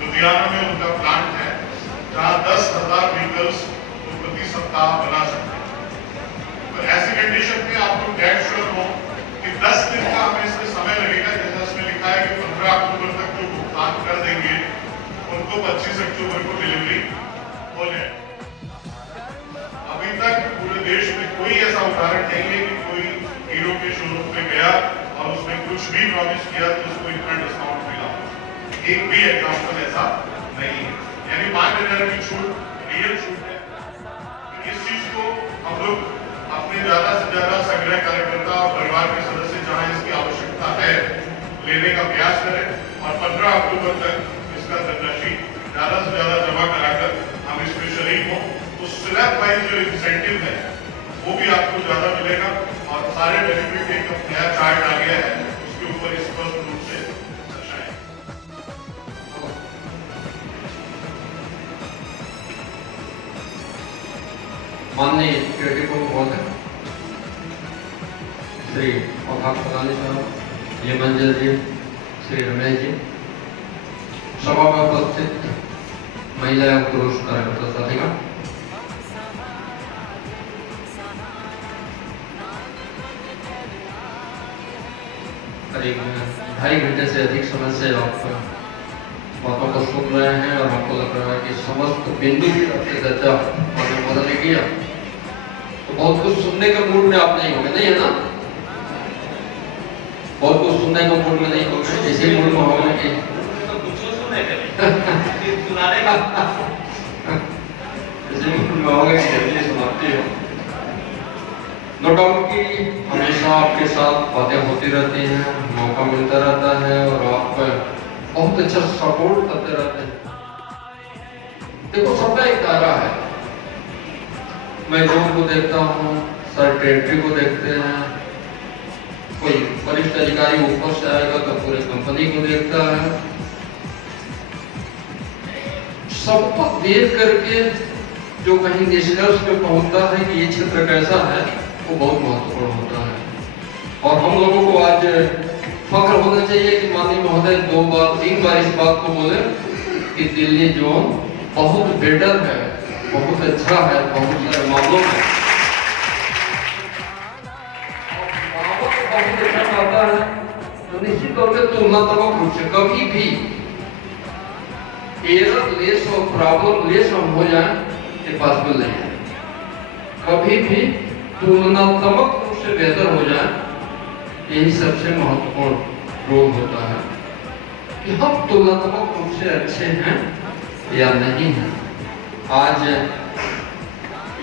लुधियाना में उनका प्लांट है जहां 10,000 व्हीकल्स वो प्रति सप्ताह बना सकते हैं। तो ऐसी कंडीशन में आपको डेट श्योर हो कि 10 दिन का हमें इसमें समय लगेगा, जैसा इसमें लिखा है कि 15 अक्टूबर तक जो भुगतान कर देंगे उनको 25 अक्टूबर को डिलीवरी हो जाए। अभी तक पूरे देश में कोई ऐसा उदाहरण नहीं है कि कोई हीरो के शोरूम पे गया और उसने कुछ भी प्रॉमिस किया तो उसको इतना डिस्काउंट मिला। एक भी एग्जाम्पल ऐसा नहीं है। यानी 5,000 की छूट रियल छूट है। इस चीज को हम लोग अपने ज्यादा से ज्यादा संग्रह कार्यकर्ता और परिवार के सदस्य जहां इसकी आवश्यकता है लेने का प्रयास करें और 15 अक्टूबर तक इसका धनराशि ज्यादा से ज्यादा जमा कराकर हम इसमें शरीक हों। तो स्लैब वाइज जो इंसेंटिव है वो भी आपको ज्यादा मिलेगा और सारे बेनिफिट एक नया चार्ट आ गया है, उसके ऊपर स्पष्ट रूप से दर्शाया। माननीय क्रिटिको महोदय श्री अभाग प्रधानी साहब, ये मंजर जी, श्री रमेश जी, सभा में उपस्थित महिला एवं पुरुष कार्यकर्ता साथीगण, करीब 2.5 घंटे से अधिक समय से आप बातों को सुन रहे हैं और हमको लग रहा है कि समस्त बिंदु की आपकी चर्चा बदल किया, तो बहुत कुछ सुनने के मूड में आप नहीं होंगे, नहीं है ना? बहुत कुछ सुनने के मूड में नहीं होंगे, इसी मूड में होंगे कि इसी मूड में होंगे कि जल्दी समाप्ति हो। नो डाउट कि हमेशा आपके साथ बातें होती रहती हैं, मौका मिलता रहता है और आप बहुत अच्छा सपोर्ट करते रहते हैं। देखो, सबका एक दायरा है। मैं जोन को देखता हूँ, सर टेरिटरी को देखते हैं, कोई वरिष्ठ अधिकारी ऊपर से आएगा तो पूरे कंपनी को देखता है। सबको देख करके जो कहीं निष्कर्ष पे पहुंचता है कि ये क्षेत्र कैसा है, वो बहुत महत्वपूर्ण होता है। और हम लोगों को आज फख्र होना चाहिए कि माननीय महोदय 2-3 बार इस बात को बोले कि दिल्ली जोन बहुत बेटर है, बहुत अच्छा है, बहुत सारे मामलों में बहुत अच्छा आता है। तो निश्चित तौर पर तुलनात्मक रूप से कभी भी एरर लेस और प्रॉब्लम लेस हम हो जाए ये पॉसिबल नहीं है। कभी भी तुलनात्मक रूप से बेहतर हो जाए, यही सबसे महत्वपूर्ण रोल होता है कि हम तुलनात्मक रूप से अच्छे हैं या नहीं हैं। आज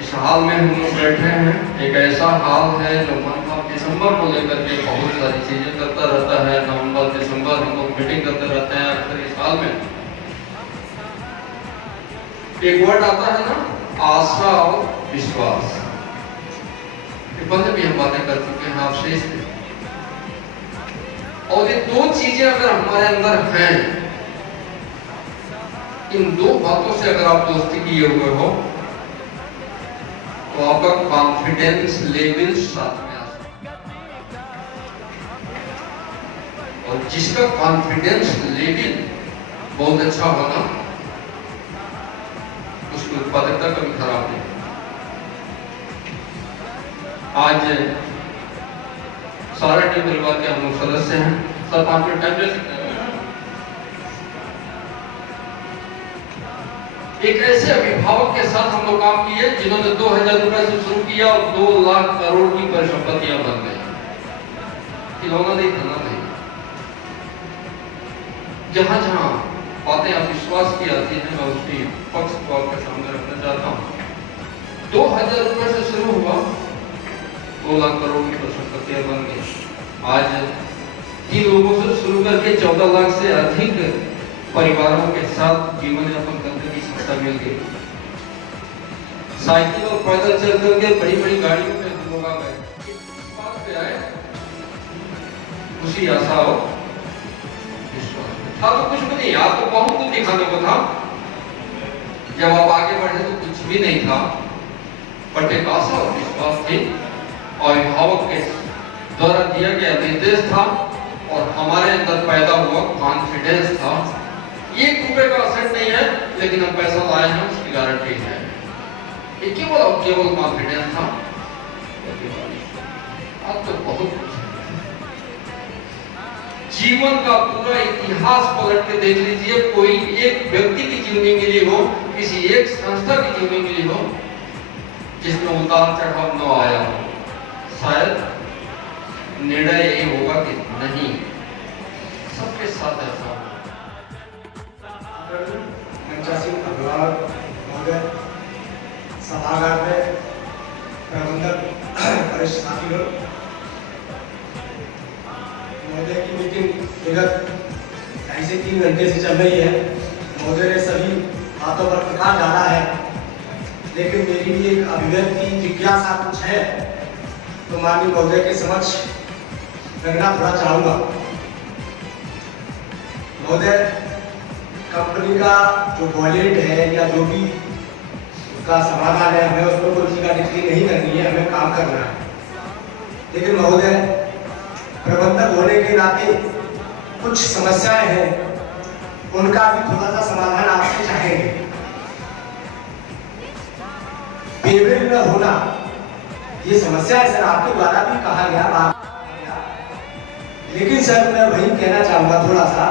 इस हाल में हम लोग बैठे हैं, एक ऐसा हाल है जो नवंबर दिसंबर को लेकर के बहुत सारी चीजें करता रहता है। नवंबर दिसंबर हम लोग मीटिंग करते रहते हैं। अक्सर इस हाल में एक वर्ड आता है ना, आशा और विश्वास। पहले भी हम बातें कर चुके हैं आपसे इसमें, और ये दो चीजें अगर हमारे अंदर हैं, इन दो बातों से अगर आप दोस्ती किए हुए हो तो आपका कॉन्फिडेंस लेवल साथ में आ सकता है। और जिसका कॉन्फिडेंस लेवल बहुत अच्छा होगा उसकी उत्पादकता कभी खराब नहीं। आज सारा टीम परिवार के हम लोग सदस्य हैं। सर 5 मिनट टाइम दे सकते हैं? एक ऐसे अभिभावक के साथ हम लोग काम किए जिन्होंने 2000 रुपए से शुरू किया और 2 लाख करोड़ की परिसंपत्तियां बन गई। खिलौना नहीं, खाना नहीं। जहां जहां बातें अविश्वास की आती है मैं उसकी पक्ष को आपके सामने रखना चाहता हूं। 2000 रुपए से शुरू हुआ, 2 लाख करोड़ की परिसंपत्तियां बन गई। आज 3 लोगों से शुरू करके 14 लाख से अधिक परिवारों के साथ जीवन यापन करने की संस्था मिल गई। साइकिल और पैदल चल करके बड़ी बड़ी गाड़ियों में हम लोग आ गए। इस बात पे आए, खुशी, आशा और विश्वास था तो कुछ भी नहीं, आपको बहुत कुछ दिखाने को था। जब आप आगे बढ़े तो कुछ भी नहीं था, बट एक आशा और विश्वास थी और अभिभावक के द्वारा दिया गया निर्देश था और हमारे अंदर पैदा हुआ कॉन्फिडेंस था। 1 रुपए का असेट नहीं है, लेकिन हम पैसा लाए हैं, उसकी गारंटी है। ये केवल कॉन्फिडेंस था। अब तो बहुत कुछ है। जीवन का पूरा इतिहास पलट के देख लीजिए, कोई एक व्यक्ति की जीवनी मिली हो, किसी एक संस्था की जीवनी मिली हो जिसमें उतार चढ़ाव न आया हो। शायद निर्णय ये होगा कि नहीं, सबके साथ ऐसा हो। मंचासीन अभिभावक महोदय, सभागार में प्रबंधक, वरिष्ठ साथीगण, महोदय की मीटिंग विगत 2.5 से 3 घंटे से चल रही है। महोदय ने सभी बातों पर प्रकाश डाला है, लेकिन मेरी भी एक अभिव्यक्ति जिज्ञासा कुछ है तो माननीय महोदय के समक्ष रखना थोड़ा चाहूंगा। महोदय, कंपनी का जो वॉलेट है या जो भी उसका समाधान है, हमें उस पर कोई टीका टिप्पणी नहीं करनी है, हमें काम करना है। लेकिन महोदय, प्रबंधक होने के नाते कुछ समस्याएं हैं, उनका भी थोड़ा सा समाधान आपसे चाहेंगे। पेमेंट न होना ये समस्या है सर, आपके द्वारा भी कहा गया, लेकिन सर मैं वही कहना चाहूंगा थोड़ा सा,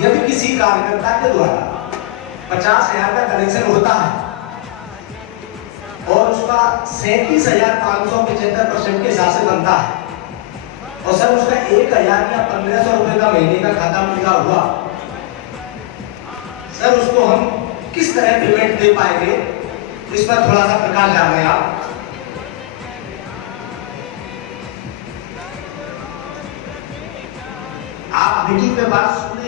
यदि किसी कार्यकर्ता के द्वारा 50,000 का कनेक्शन होता है और उसका 37,575% के हिसाब से बनता है और सर उसका 1,000 या 1,500 रुपए का महीने का खाता पूरा हुआ, सर उसको हम किस तरह पेमेंट दे पाएंगे, इस पर थोड़ा सा प्रकाश डाल रहे हैं आप। मीटिंग में बात सुन